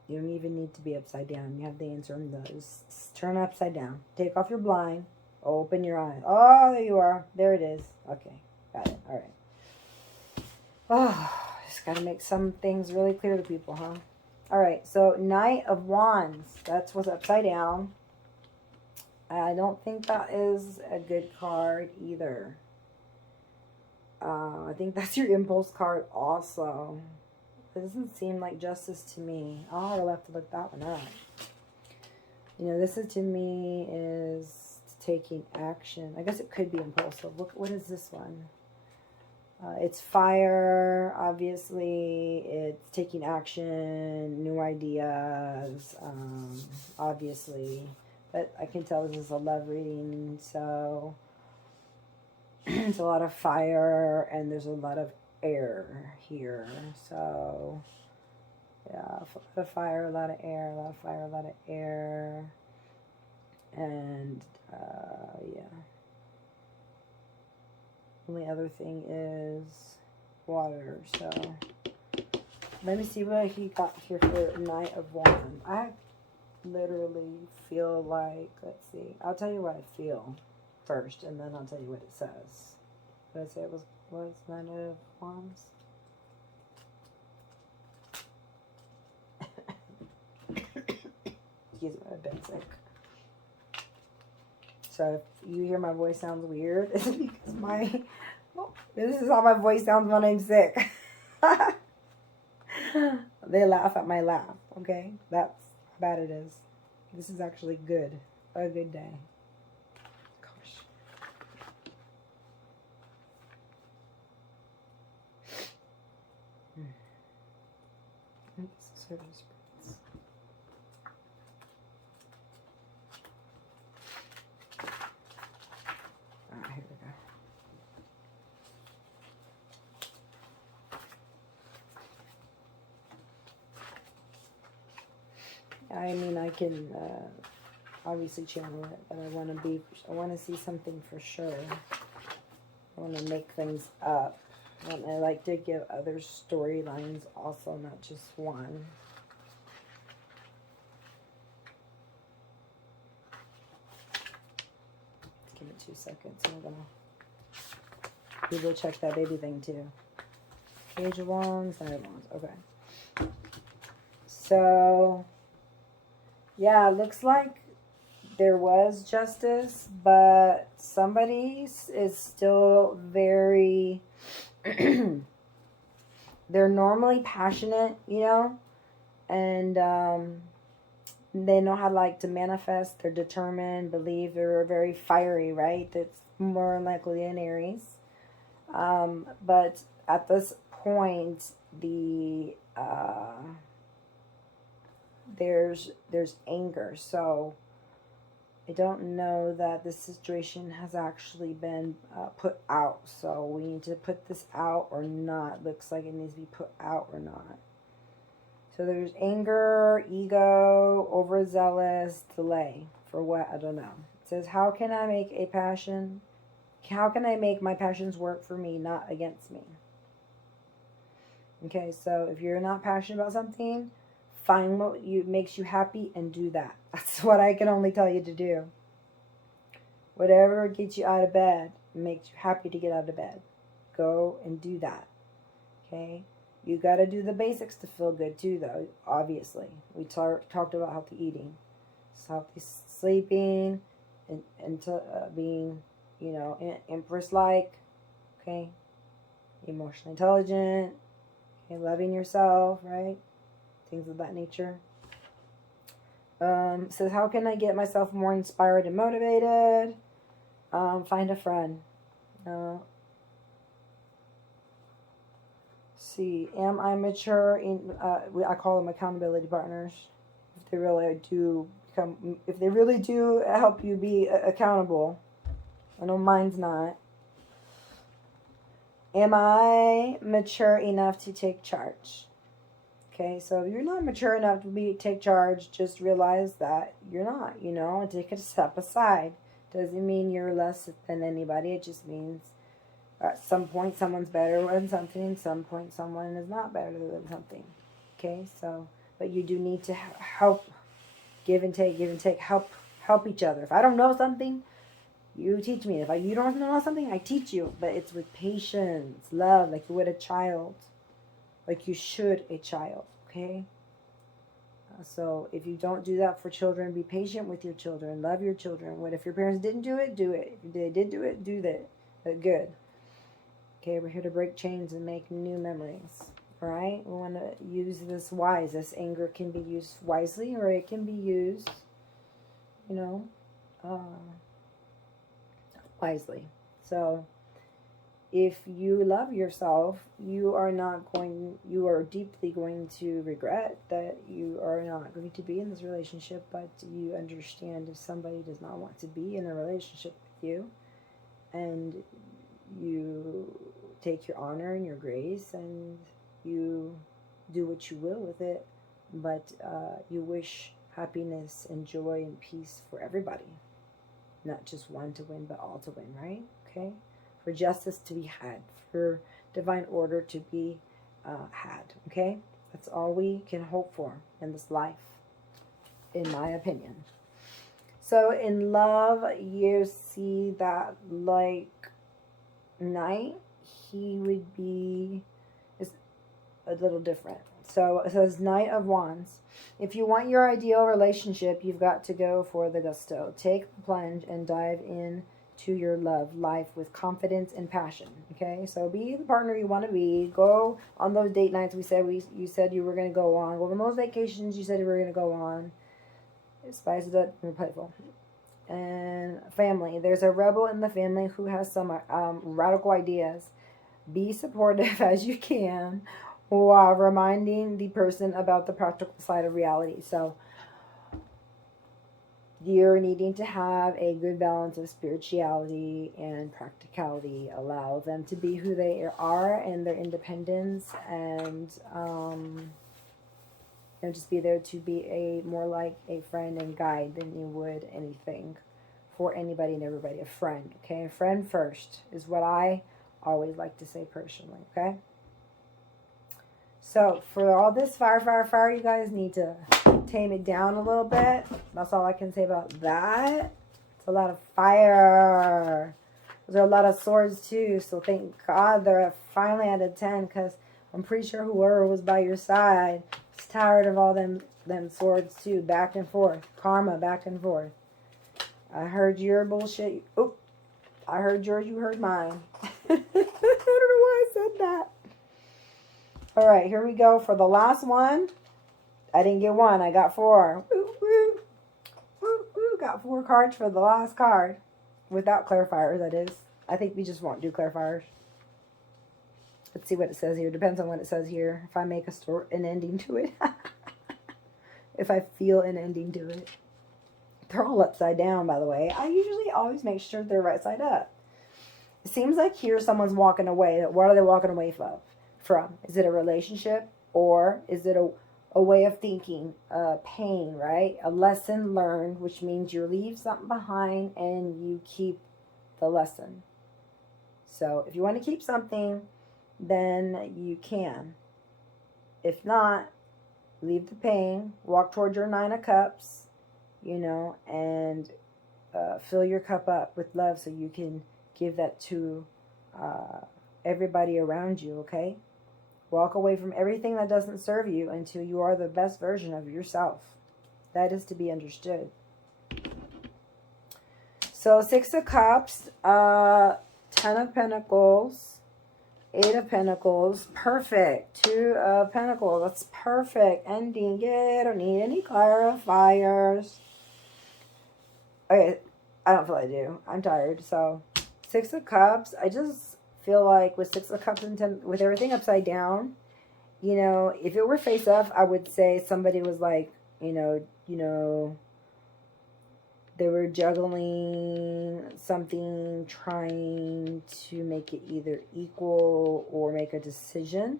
You don't even need to be upside down. You have the answer in the, just turn upside down. Take off your blind. Open your eyes. Oh, there you are. There it is. Okay, got it. All right. Oh, Just got to make some things really clear to people, huh? All right, so Knight of Wands. That's what's upside down. I don't think that is a good card either. I think that's your impulse card also. It doesn't seem like justice to me. I'll have to look that one up. You know, this is, to me, is taking action. I guess it could be impulsive. Look, what is this one? It's fire, obviously. It's taking action, new ideas, obviously. But I can tell this is a love reading, so it's a lot of fire, and there's a lot of air here. So, yeah, a lot of fire, a lot of air, a lot of fire, a lot of air. And, yeah. Only other thing is water. So let me see what he got here for Knight of Wands. I literally feel like, let's see, I'll tell you what I feel first, and then I'll tell you what it says. Did I say it was Knight of Wands? Excuse me, I've been sick. So if you hear my voice sounds weird, it's because this is how my voice sounds when I'm sick. They laugh at my laugh, okay? That's how bad it is. This is actually good. A good day. Gosh. Service. Here we go. I mean, I can obviously channel it, but I want to see something for sure. I want to make things up. And I like to give other storylines also, not just one. Give it 2 seconds. I'm gonna. We will check that baby thing too. Page of Wands, Knight of Wands. Okay. So, yeah, it looks like there was justice, but somebody is still very. They're normally passionate, you know, and they know how to manifest. They're determined, believe. They're very fiery, right? That's more likely an Aries. But at this point, there's anger. So I don't know that this situation has actually been put out. So we need to put this out or not. Looks like it needs to be put out or not. So there's anger, ego, overzealous, delay. For what? I don't know. It says, how can I make my passions work for me, not against me? Okay, so if you're not passionate about something, find what makes you happy and do that. That's what I can only tell you to do. Whatever gets you out of bed, makes you happy to get out of bed. Go and do that. Okay? You got to do the basics to feel good too, though, obviously. We talked about healthy eating. Healthy sleeping, and being, you know, empress-like. Okay? Emotionally intelligent. Okay? Loving yourself, right? Things of that nature. Says, how can I get myself more inspired and motivated? Find a friend. See, am I mature in? I call them accountability partners. If they really do help you be accountable. I know mine's not. Am I mature enough to take charge? Okay, so if you're not mature enough to take charge, just realize that you're not, you know, take a step aside. Doesn't mean you're less than anybody. It just means at some point someone's better than something, at some point someone is not better than something. Okay, so, but you do need to help, give and take, help each other. If I don't know something, you teach me. If you don't know something, I teach you. But it's with patience, love, like you would a child. like you should a child, okay? So if you don't do that for children, be patient with your children. Love your children. What if your parents didn't do it? Do it. If they did do it, do that. Good. Okay, we're here to break chains and make new memories. All right? We want to use this wise. This anger can be used wisely, or it can be used, wisely. So if you love yourself, you are deeply going to regret that you are not going to be in this relationship, but you understand if somebody does not want to be in a relationship with you, and you take your honor and your grace and you do what you will with it, but you wish happiness and joy and peace for everybody, not just one to win, but all to win, right? Okay? For justice to be had, for divine order to be had, okay? That's all we can hope for in this life, in my opinion. So in love, you see that like Knight, he would be is a little different. So it says Knight of Wands. If you want your ideal relationship, you've got to go for the gusto. Take the plunge and dive in to your love life with confidence and passion. Okay, so be the partner you want to be. Go on those date nights you said you were going to go on. Go on those vacations you said you were going to go on. Spice it up and be playful. And family. There's a rebel in the family who has some radical ideas. Be supportive as you can while reminding the person about the practical side of reality. So you're needing to have a good balance of spirituality and practicality. Allow them to be who they are and their independence, and just be there to be more like a friend and guide than you would anything for anybody and everybody. A friend, okay? A friend first is what I always like to say personally, okay? So for all this fire, you guys need to tame it down a little bit. That's all I can say about that. It's a lot of fire. Those are a lot of swords too, so thank God they're finally at a 10, because I'm pretty sure whoever was by your side is tired of all them swords too, back and forth. Karma, back and forth. I heard your bullshit. Oh, I heard yours, you heard mine. I don't know why I said that. All right, here we go for the last one. I didn't get one, I got 4. Woo, woo. Woo, woo. Got 4 cards for the last card. Without clarifiers, that is. I think we just won't do clarifiers. Let's see what it says here. Depends on what it says here. If I make an ending to it. If I feel an ending to it. They're all upside down, by the way. I usually always make sure they're right side up. It seems like here someone's walking away. What are they walking away from? Is it a relationship? Or is it a way of thinking? Pain, right? A lesson learned, which means you leave something behind and you keep the lesson. So if you want to keep something, then you can. If not, leave the pain, walk toward your 9 of Cups, and fill your cup up with love so you can give that to everybody around you, okay? Walk away from everything that doesn't serve you until you are the best version of yourself. That is to be understood. So 6 of Cups, 10 of Pentacles, 8 of Pentacles, perfect. 2 of Pentacles, that's perfect. Ending, yeah, I don't need any clarifiers. Okay, I don't feel like I do. I'm tired. So 6 of Cups, I just feel like with 6 of Cups and 10, with everything upside down, if it were face up, I would say somebody was like, they were juggling something, trying to make it either equal or make a decision.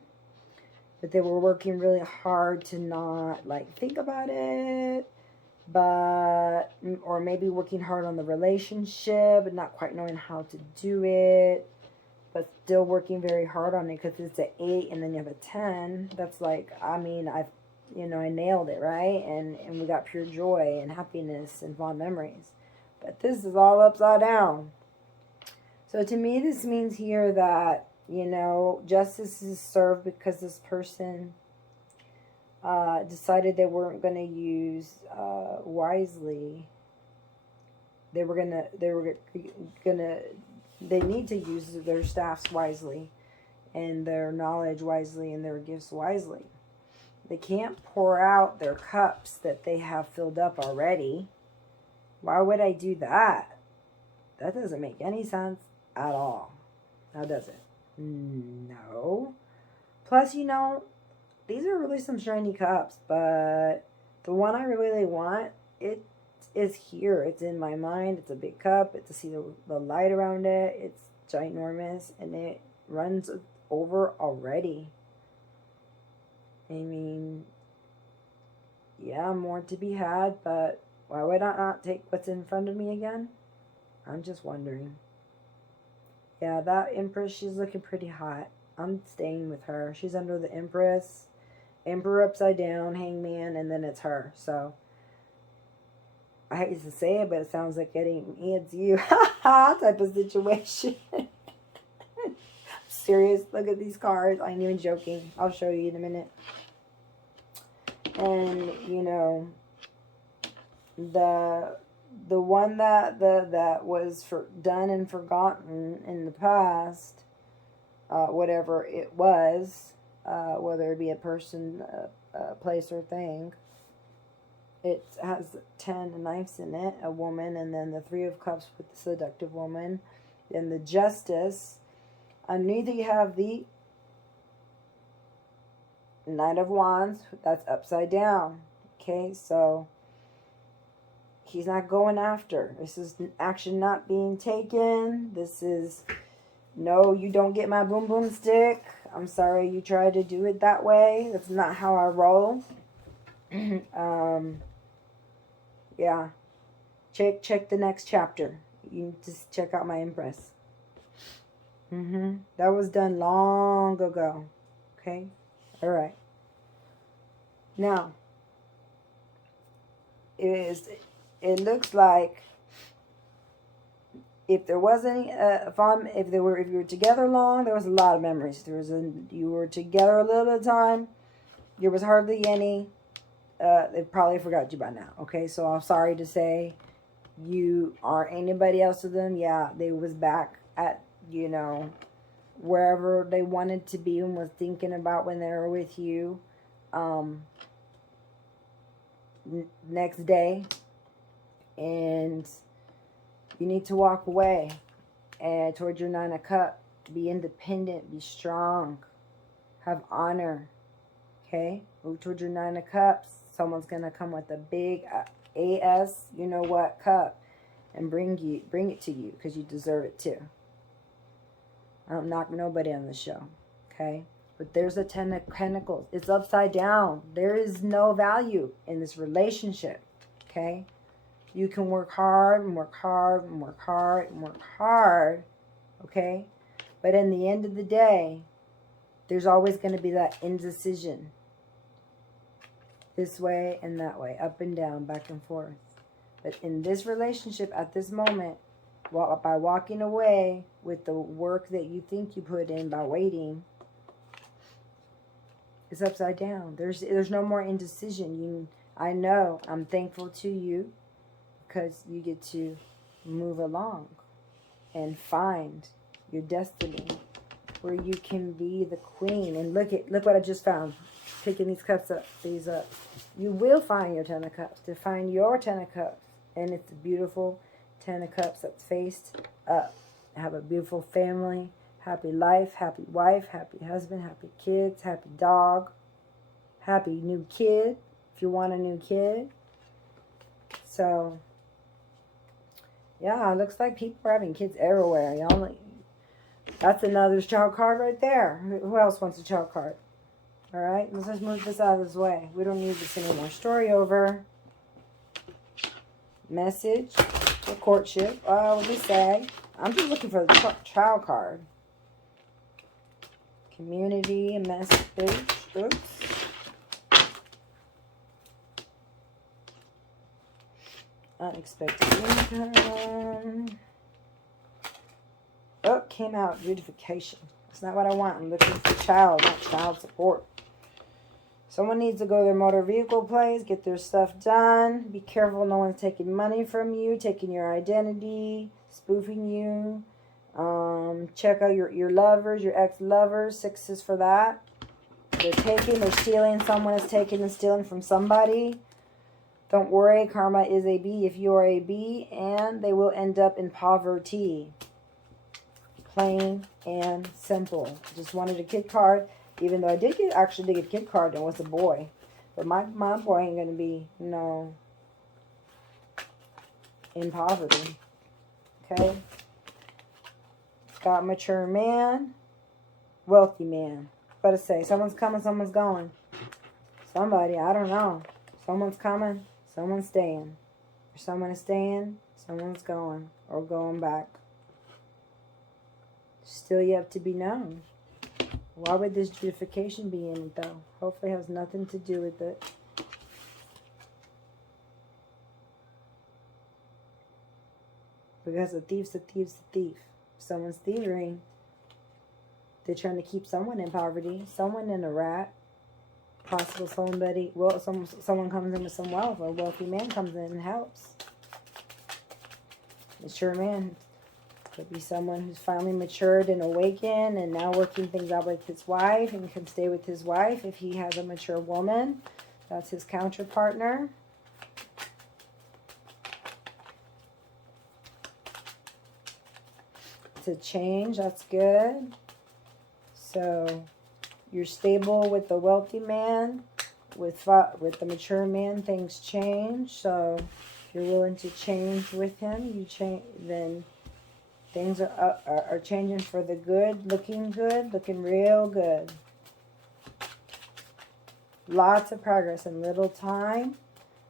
But they were working really hard to not, think about it. Or maybe working hard on the relationship, but not quite knowing how to do it. But still working very hard on it, because it's an 8 and then you have a 10. That's I nailed it, right? And we got pure joy and happiness and fond memories. But this is all upside down. So to me, this means here that You know, justice is served because this person decided they weren't going to use wisely. They need to use their staffs wisely, and their knowledge wisely, and their gifts wisely. They can't pour out their cups that they have filled up already. Why would I do that? That doesn't make any sense at all. Now does it? No. Plus, you know, these are really some shiny cups, but the one I really want, it is here. It's in my mind. It's a big cup. It's to see the light around it. It's ginormous, and it runs over already. I mean, yeah, more to be had, but why would I not take what's in front of me again? I'm just wondering. Yeah, that Empress, she's looking pretty hot. I'm staying with her. She's under the Empress, Emperor upside down, Hangman, and then it's her. So, I hate to say it, but it sounds like it's you type of situation. Serious. Look at these cards. I ain't even joking. I'll show you in a minute. And you know, the one that was done and forgotten in the past, whatever it was, whether it be a person, a place, or thing. It has 10 knives in it, a woman, and then the 3 of cups with the seductive woman, and the justice. Underneath you have the Knight of Wands, that's upside down. Okay, so he's not going after. This is action not being taken. This is, no, you don't get my boom boom stick. I'm sorry you tried to do it that way. That's not how I roll. Yeah. Check the next chapter. You just check out my Empress. That was done long ago. Okay? Alright. Now, it looks like if there was any if you were together long, there was a lot of memories. You were together a little bit of time, there was hardly any. They probably forgot you by now. Okay, so I'm sorry to say you aren't anybody else to them. Yeah, they was back at, you know, wherever they wanted to be and was thinking about when they were with you. Next day, and you need to walk away and towards your 9 of Cups. Be independent, be strong, have honor. Okay, move towards your 9 of Cups. Someone's gonna come with a big AS, you know what, cup, and bring it to you because you deserve it too. I don't knock nobody on the show, okay? But there's a 10 of Pentacles. It's upside down. There is no value in this relationship, okay? You can work hard and work hard and work hard and work hard, okay? But in the end of the day, there's always going to be that indecision. This way and that way, up and down, back and forth. But in this relationship, at this moment, by walking away with the work that you think you put in by waiting, it's upside down. There's no more indecision. I know. I'm thankful to you because you get to move along and find your destiny where you can be the queen. And look what I just found. Picking these up. You will find your 10 of Cups. To find your 10 of Cups. And it's a beautiful 10 of Cups that's faced up. Have a beautiful family. Happy life, happy wife, happy husband, happy kids, happy dog, happy new kid, if you want a new kid. So, yeah, it looks like people are having kids everywhere. Y'all, that's another child card right there. Who else wants a child card? All right, let's just move this out of this way. We don't need this anymore. Story over. Message for courtship. What do we say? I'm just looking for the child card. Community and message. Oops. Unexpected income. Oh, came out beautification. It's not what I want. I'm looking for child, not child support. Someone needs to go to their motor vehicle place, get their stuff done. Be careful no one's taking money from you, taking your identity, spoofing you. Check out your lovers, your ex-lovers. 6 is for that. They're taking, they're stealing. Someone is taking and stealing from somebody. Don't worry, karma is a B if you are a B, and they will end up in poverty. Plain and simple. Just wanted a kid card, even though I actually did get a kid card and it was a boy. But my boy ain't going to be, no, in poverty. Okay? Got mature man, wealthy man. But to say, someone's coming, someone's going. Somebody, I don't know. Someone's coming, someone's staying. Or someone is staying, someone's going. Or going back. Still yet to be known. Why would this justification be in it, though? Hopefully it has nothing to do with it. Because a thief's a thief's a thief. If someone's thieving, they're trying to keep someone in poverty, someone in a rat. Possible somebody, well, someone comes in with some wealth. A wealthy man comes in and helps. Mature man could be someone who's finally matured and awakened and now working things out with his wife and can stay with his wife if he has a mature woman. That's his counterpartner. To change, that's good. So you're stable with the wealthy man. With the mature man, things change. So if you're willing to change with him, you change. Then things are changing for the good, looking real good. Lots of progress in little time.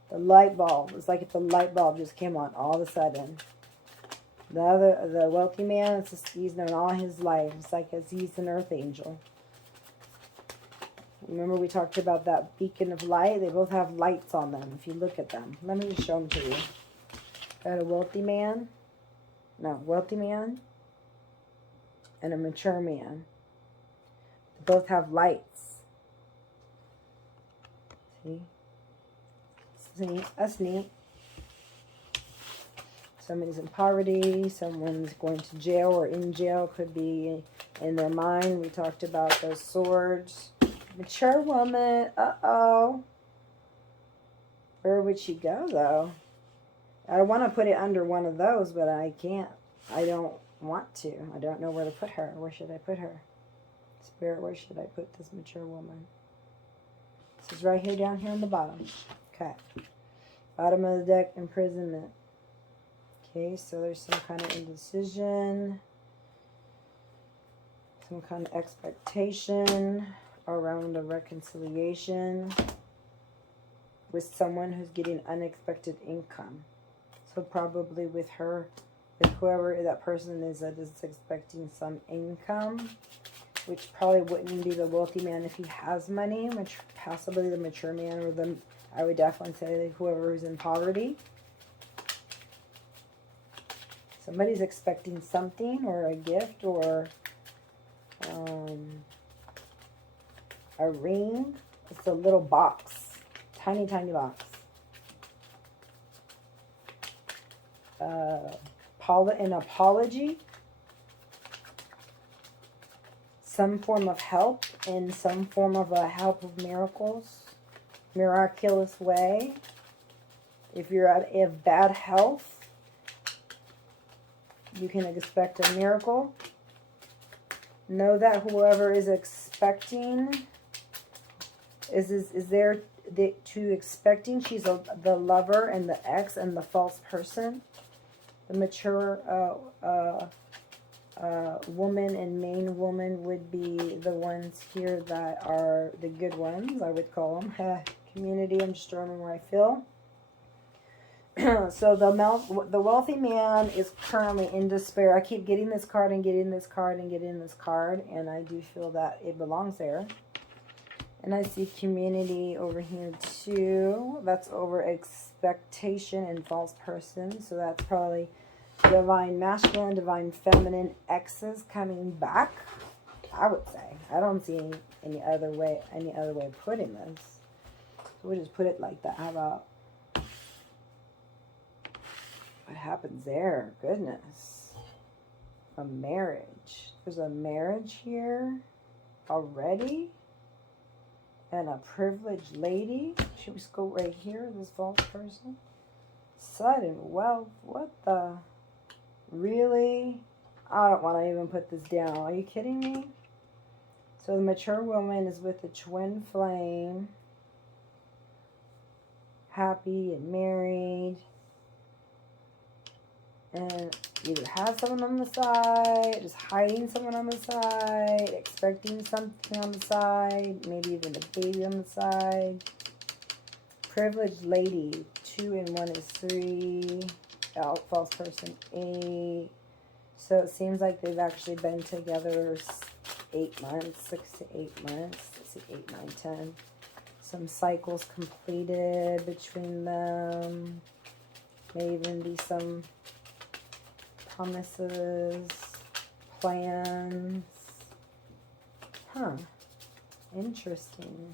The light bulb, it's like if the light bulb just came on all of a sudden. The wealthy man, he's known all his life. It's like he's an earth angel. Remember we talked about that beacon of light? They both have lights on them if you look at them. Let me just show them to you. Got a wealthy man. No, wealthy man. And a mature man. They both have lights. See? See? That's neat. Somebody's in poverty. Someone's going to jail or in jail. Could be in their mind. We talked about those swords. Mature woman. Uh-oh. Where would she go, though? I want to put it under one of those, but I can't. I don't want to. I don't know where to put her. Where should I put her? Spirit, where should I put this mature woman? This is right here, down here on the bottom. Okay. Bottom of the deck, imprisonment. Okay, so there's some kind of indecision. Some kind of expectation around a reconciliation with someone who's getting unexpected income. So probably with her, with whoever that person is that is expecting some income, which probably wouldn't be the wealthy man if he has money, which possibly the mature man, or the, I would definitely say whoever is in poverty. Somebody's expecting something, or a gift, or a ring. It's a little box. Tiny, tiny box. An apology. Some form of help, in some form of a help of miracles. Miraculous way. If you're of bad health, you can expect a miracle. Know that whoever is expecting is there to expecting. She's the lover and the ex and the false person. The mature woman and main woman would be the ones here that are the good ones, I would call them. Community, I'm just throwing where I feel. So the wealthy man is currently in despair. I keep getting this card and getting this card and getting this card, and I do feel that it belongs there. And I see community over here too. That's over expectation and false person. So that's probably divine masculine, divine feminine exes coming back. I would say. I don't see any other way of putting this. So we'll just put it like that. How about, what happens there? Goodness. A marriage. There's a marriage here already. And a privileged lady. Should we go right here? This false person. Sudden wealth. What the? Really? I don't want to even put this down. Are you kidding me? So the mature woman is with the twin flame. Happy and married. And either have someone on the side, just hiding someone on the side, expecting something on the side, maybe even a baby on the side. Privileged lady, 2 and 1 is 3. False person, 8. So it seems like they've actually been together 8 months, 6 to 8 months. Let's see, 8, 9, 10. Some cycles completed between them. May even be some promises, plans. Huh. Interesting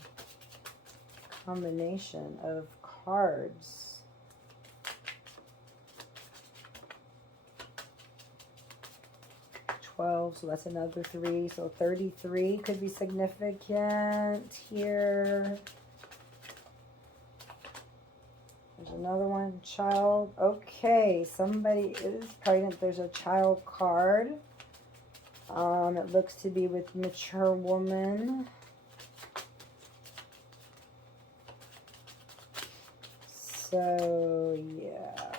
combination of cards. So that's another 3. So 33 could be significant here. There's another one. Child. Okay, somebody is pregnant. There's a child card. It looks to be with mature woman. So yeah.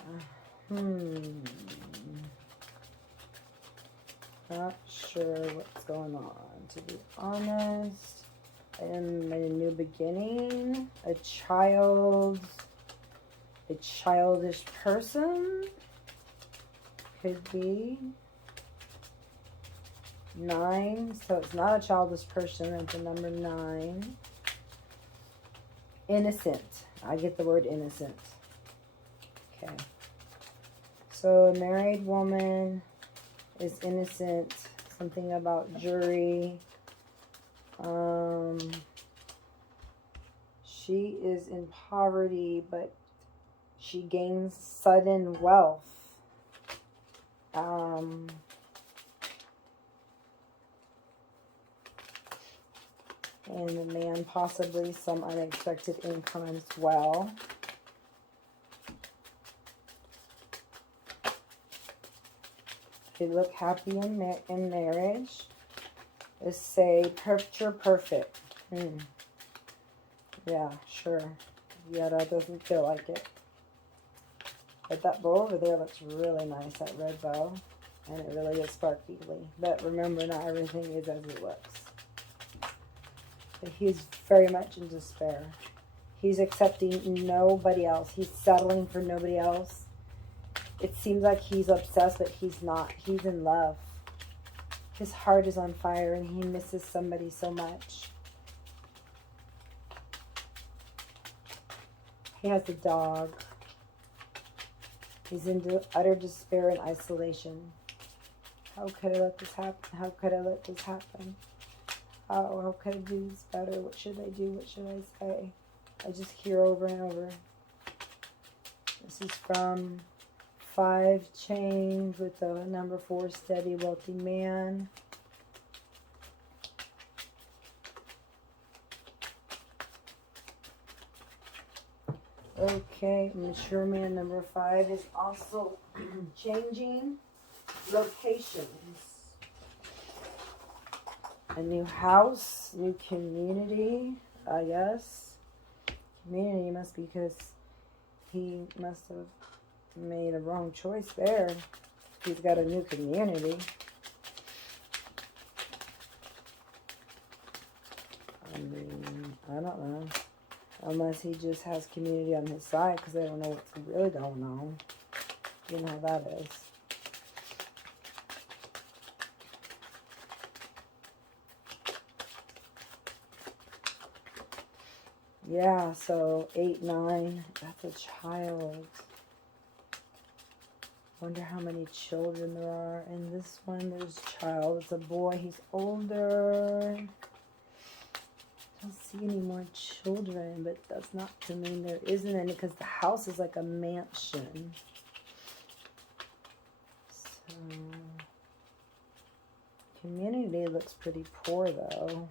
Not sure what's going on, to be honest. I am in a new beginning. A childish person. Could be. 9. So it's not a childish person. It's the number 9. Innocent. I get the word innocent. Okay. So a married woman is innocent. Something about jury. She is in poverty, but she gains sudden wealth. And the man possibly some unexpected income as well. They look happy in marriage. Let's say picture perfect. Yeah, sure. Yeah, that doesn't feel like it. But that bow over there looks really nice, that red bow. And it really is sparkly. But remember, not everything is as it looks. But he's very much in despair. He's accepting nobody else. He's settling for nobody else. It seems like he's obsessed, but he's not. He's in love. His heart is on fire, and he misses somebody so much. He has a dog. He's in utter despair and isolation. How could I let this happen? How could I let this happen? How could I do this better? What should I do? What should I say? I just hear over and over. This is from 5 change with the number 4, steady, wealthy man. Okay, mature man number 5 is also changing locations. A new house, new community, I guess. Community must be because he must have made a wrong choice there. He's got a new community. I mean, I don't know. Unless he just has community on his side because they don't know what's really going on. You know how that is. Yeah, so 8, 9, that's a child. Wonder how many children there are. In this one, there's a child. It's a boy. He's older. I don't see any more children, but that's not to mean there isn't any, because the house is like a mansion. So, community looks pretty poor though.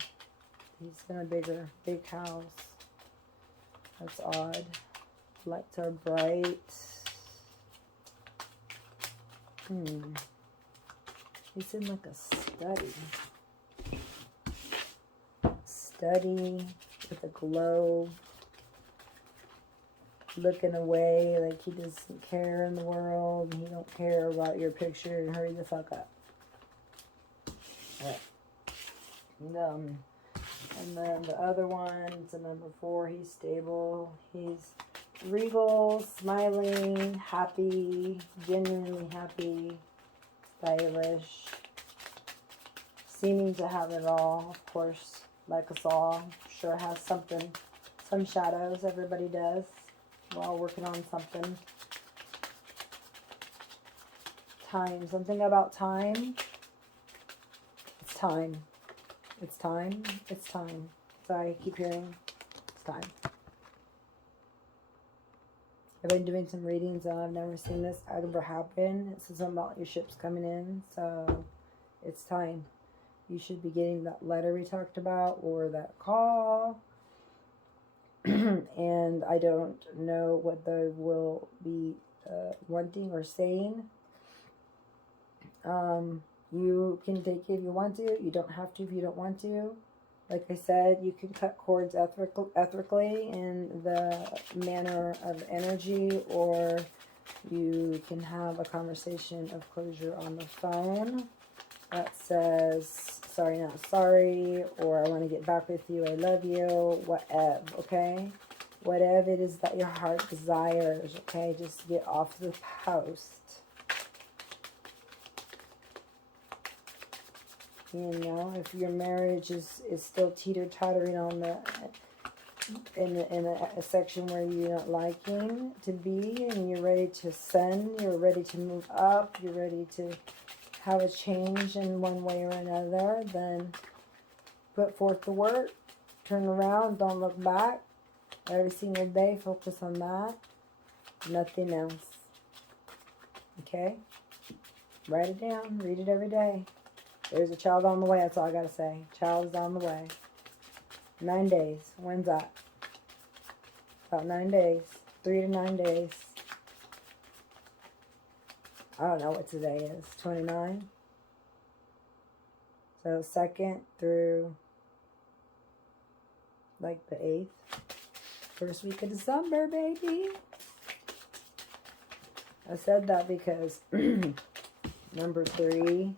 He's in a big house. That's odd. Lights are bright. He's in like a study with a globe, looking away like he doesn't care in the world. He don't care about your picture, and hurry the fuck up. And then the other one, it's a number 4. He's stable. He's regal, smiling, happy, genuinely happy, stylish, seeming to have it all, of course, like us all. Sure has something, some shadows. Everybody does. We're all working on something. Time. Something about time. It's time. It's time. It's time. Sorry, I keep hearing it's time. I've been doing some readings and I've never seen this ever happen. It says something about your ships coming in. So it's time. You should be getting that letter we talked about or that call. And I don't know what they will be wanting or saying. You can take it if you want to. You don't have to if you don't want to. Like I said, you can cut cords ethically in the manner of energy, or you can have a conversation of closure on the phone that says, sorry, not sorry, or I want to get back with you, I love you, whatever, okay? Whatever it is that your heart desires, okay? Just get off the post. You know, if your marriage is still teeter-tottering on the in a section where you're not liking to be, and you're ready to ascend, you're ready to move up, you're ready to have a change in one way or another, then put forth the work, turn around, don't look back. Every single day, focus on that. Nothing else. Okay? Write it down. Read it every day. There's a child on the way. That's all I got to say. Child is on the way. 9 days. When's that? About 9 days. 3 to 9 days. I don't know what today is. 29? So 2nd through like the 8th. First week of December, baby. I said that because number 3.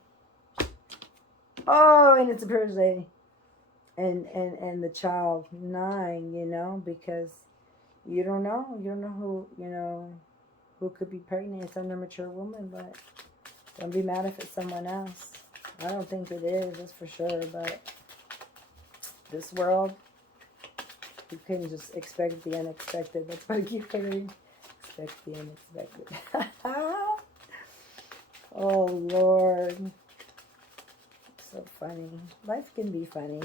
Oh, and it's a Purge lady. And the child 9, you know, because you don't know. You don't know who, you know, who could be pregnant. It's an immature woman, but don't be mad if it's someone else. I don't think it is, that's for sure, but this world, you couldn't just expect the unexpected. That's why I keep hearing, expect the unexpected. Oh, Lord. So funny. Life can be funny,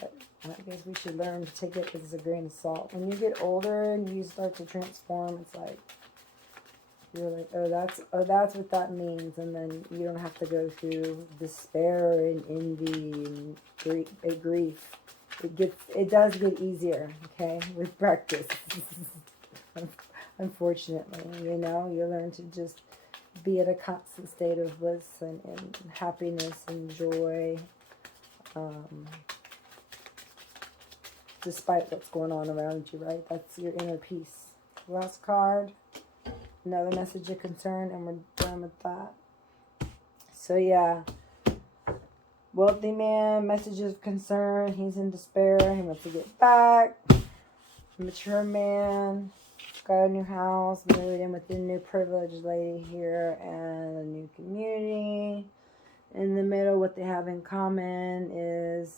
but I guess we should learn to take it with a grain of salt. When you get older and you start to transform, it's like, you're like, oh, that's what that means, and then you don't have to go through despair and envy and grief. It does get easier, okay, with practice. Unfortunately, you know, you learn to just be at a constant state of bliss and happiness and joy, despite what's going on around you, right? That's your inner peace. Last card, another message of concern, and we're done with that. So yeah, wealthy man, message of concern, he's in despair, he wants to get back. Mature man, got a new house, moved in with a new privileged lady here, and a new community. In the middle, what they have in common is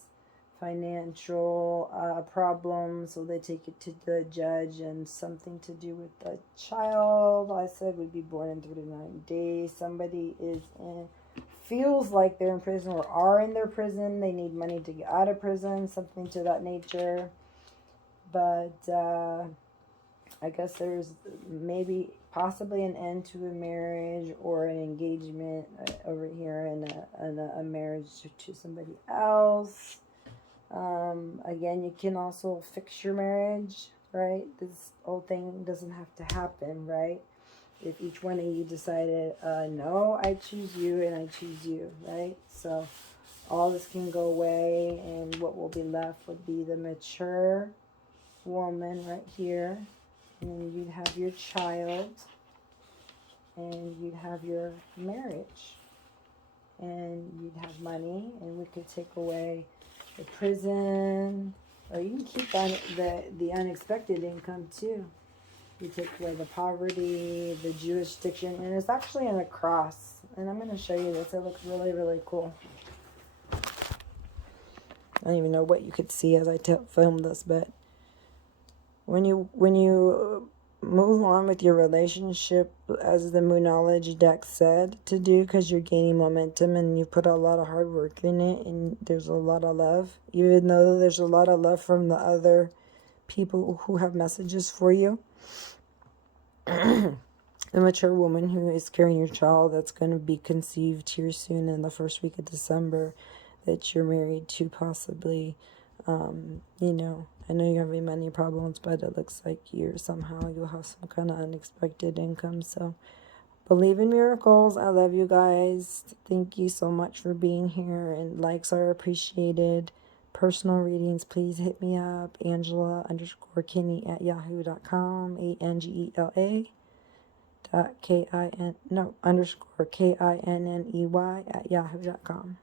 financial problems, so they take it to the judge, and something to do with the child, I said, would be born in 39 days. Somebody feels like they're in prison or are in their prison. They need money to get out of prison, something to that nature. But I guess there's maybe possibly an end to a marriage or an engagement over here, and a marriage to somebody else. Again, you can also fix your marriage, right? This whole thing doesn't have to happen, right? If each one of you decided, no, I choose you and I choose you, right? So all this can go away, and what will be left would be the mature woman right here. And then you'd have your child, and you'd have your marriage, and you'd have money, and we could take away the prison, or you can keep the unexpected income too. You take away the poverty, the jurisdiction, and it's actually in a cross. And I'm going to show you this. It looks really, really cool. I don't even know what you could see as I film this, but when you move on with your relationship, as the Moonology deck said to do, because you're gaining momentum and you put a lot of hard work in it, and there's a lot of love, even though there's a lot of love from the other people who have messages for you. The mature woman who is carrying your child that's going to be conceived here soon in the first week of December, that you're married to, possibly. I know you're having money problems, but it looks like you'll have some kind of unexpected income. So believe in miracles. I love you guys. Thank you so much for being here, and likes are appreciated. Personal readings, please hit me up, Angela_Kinney@yahoo.com, ANGELA.KINNEY@yahoo.com.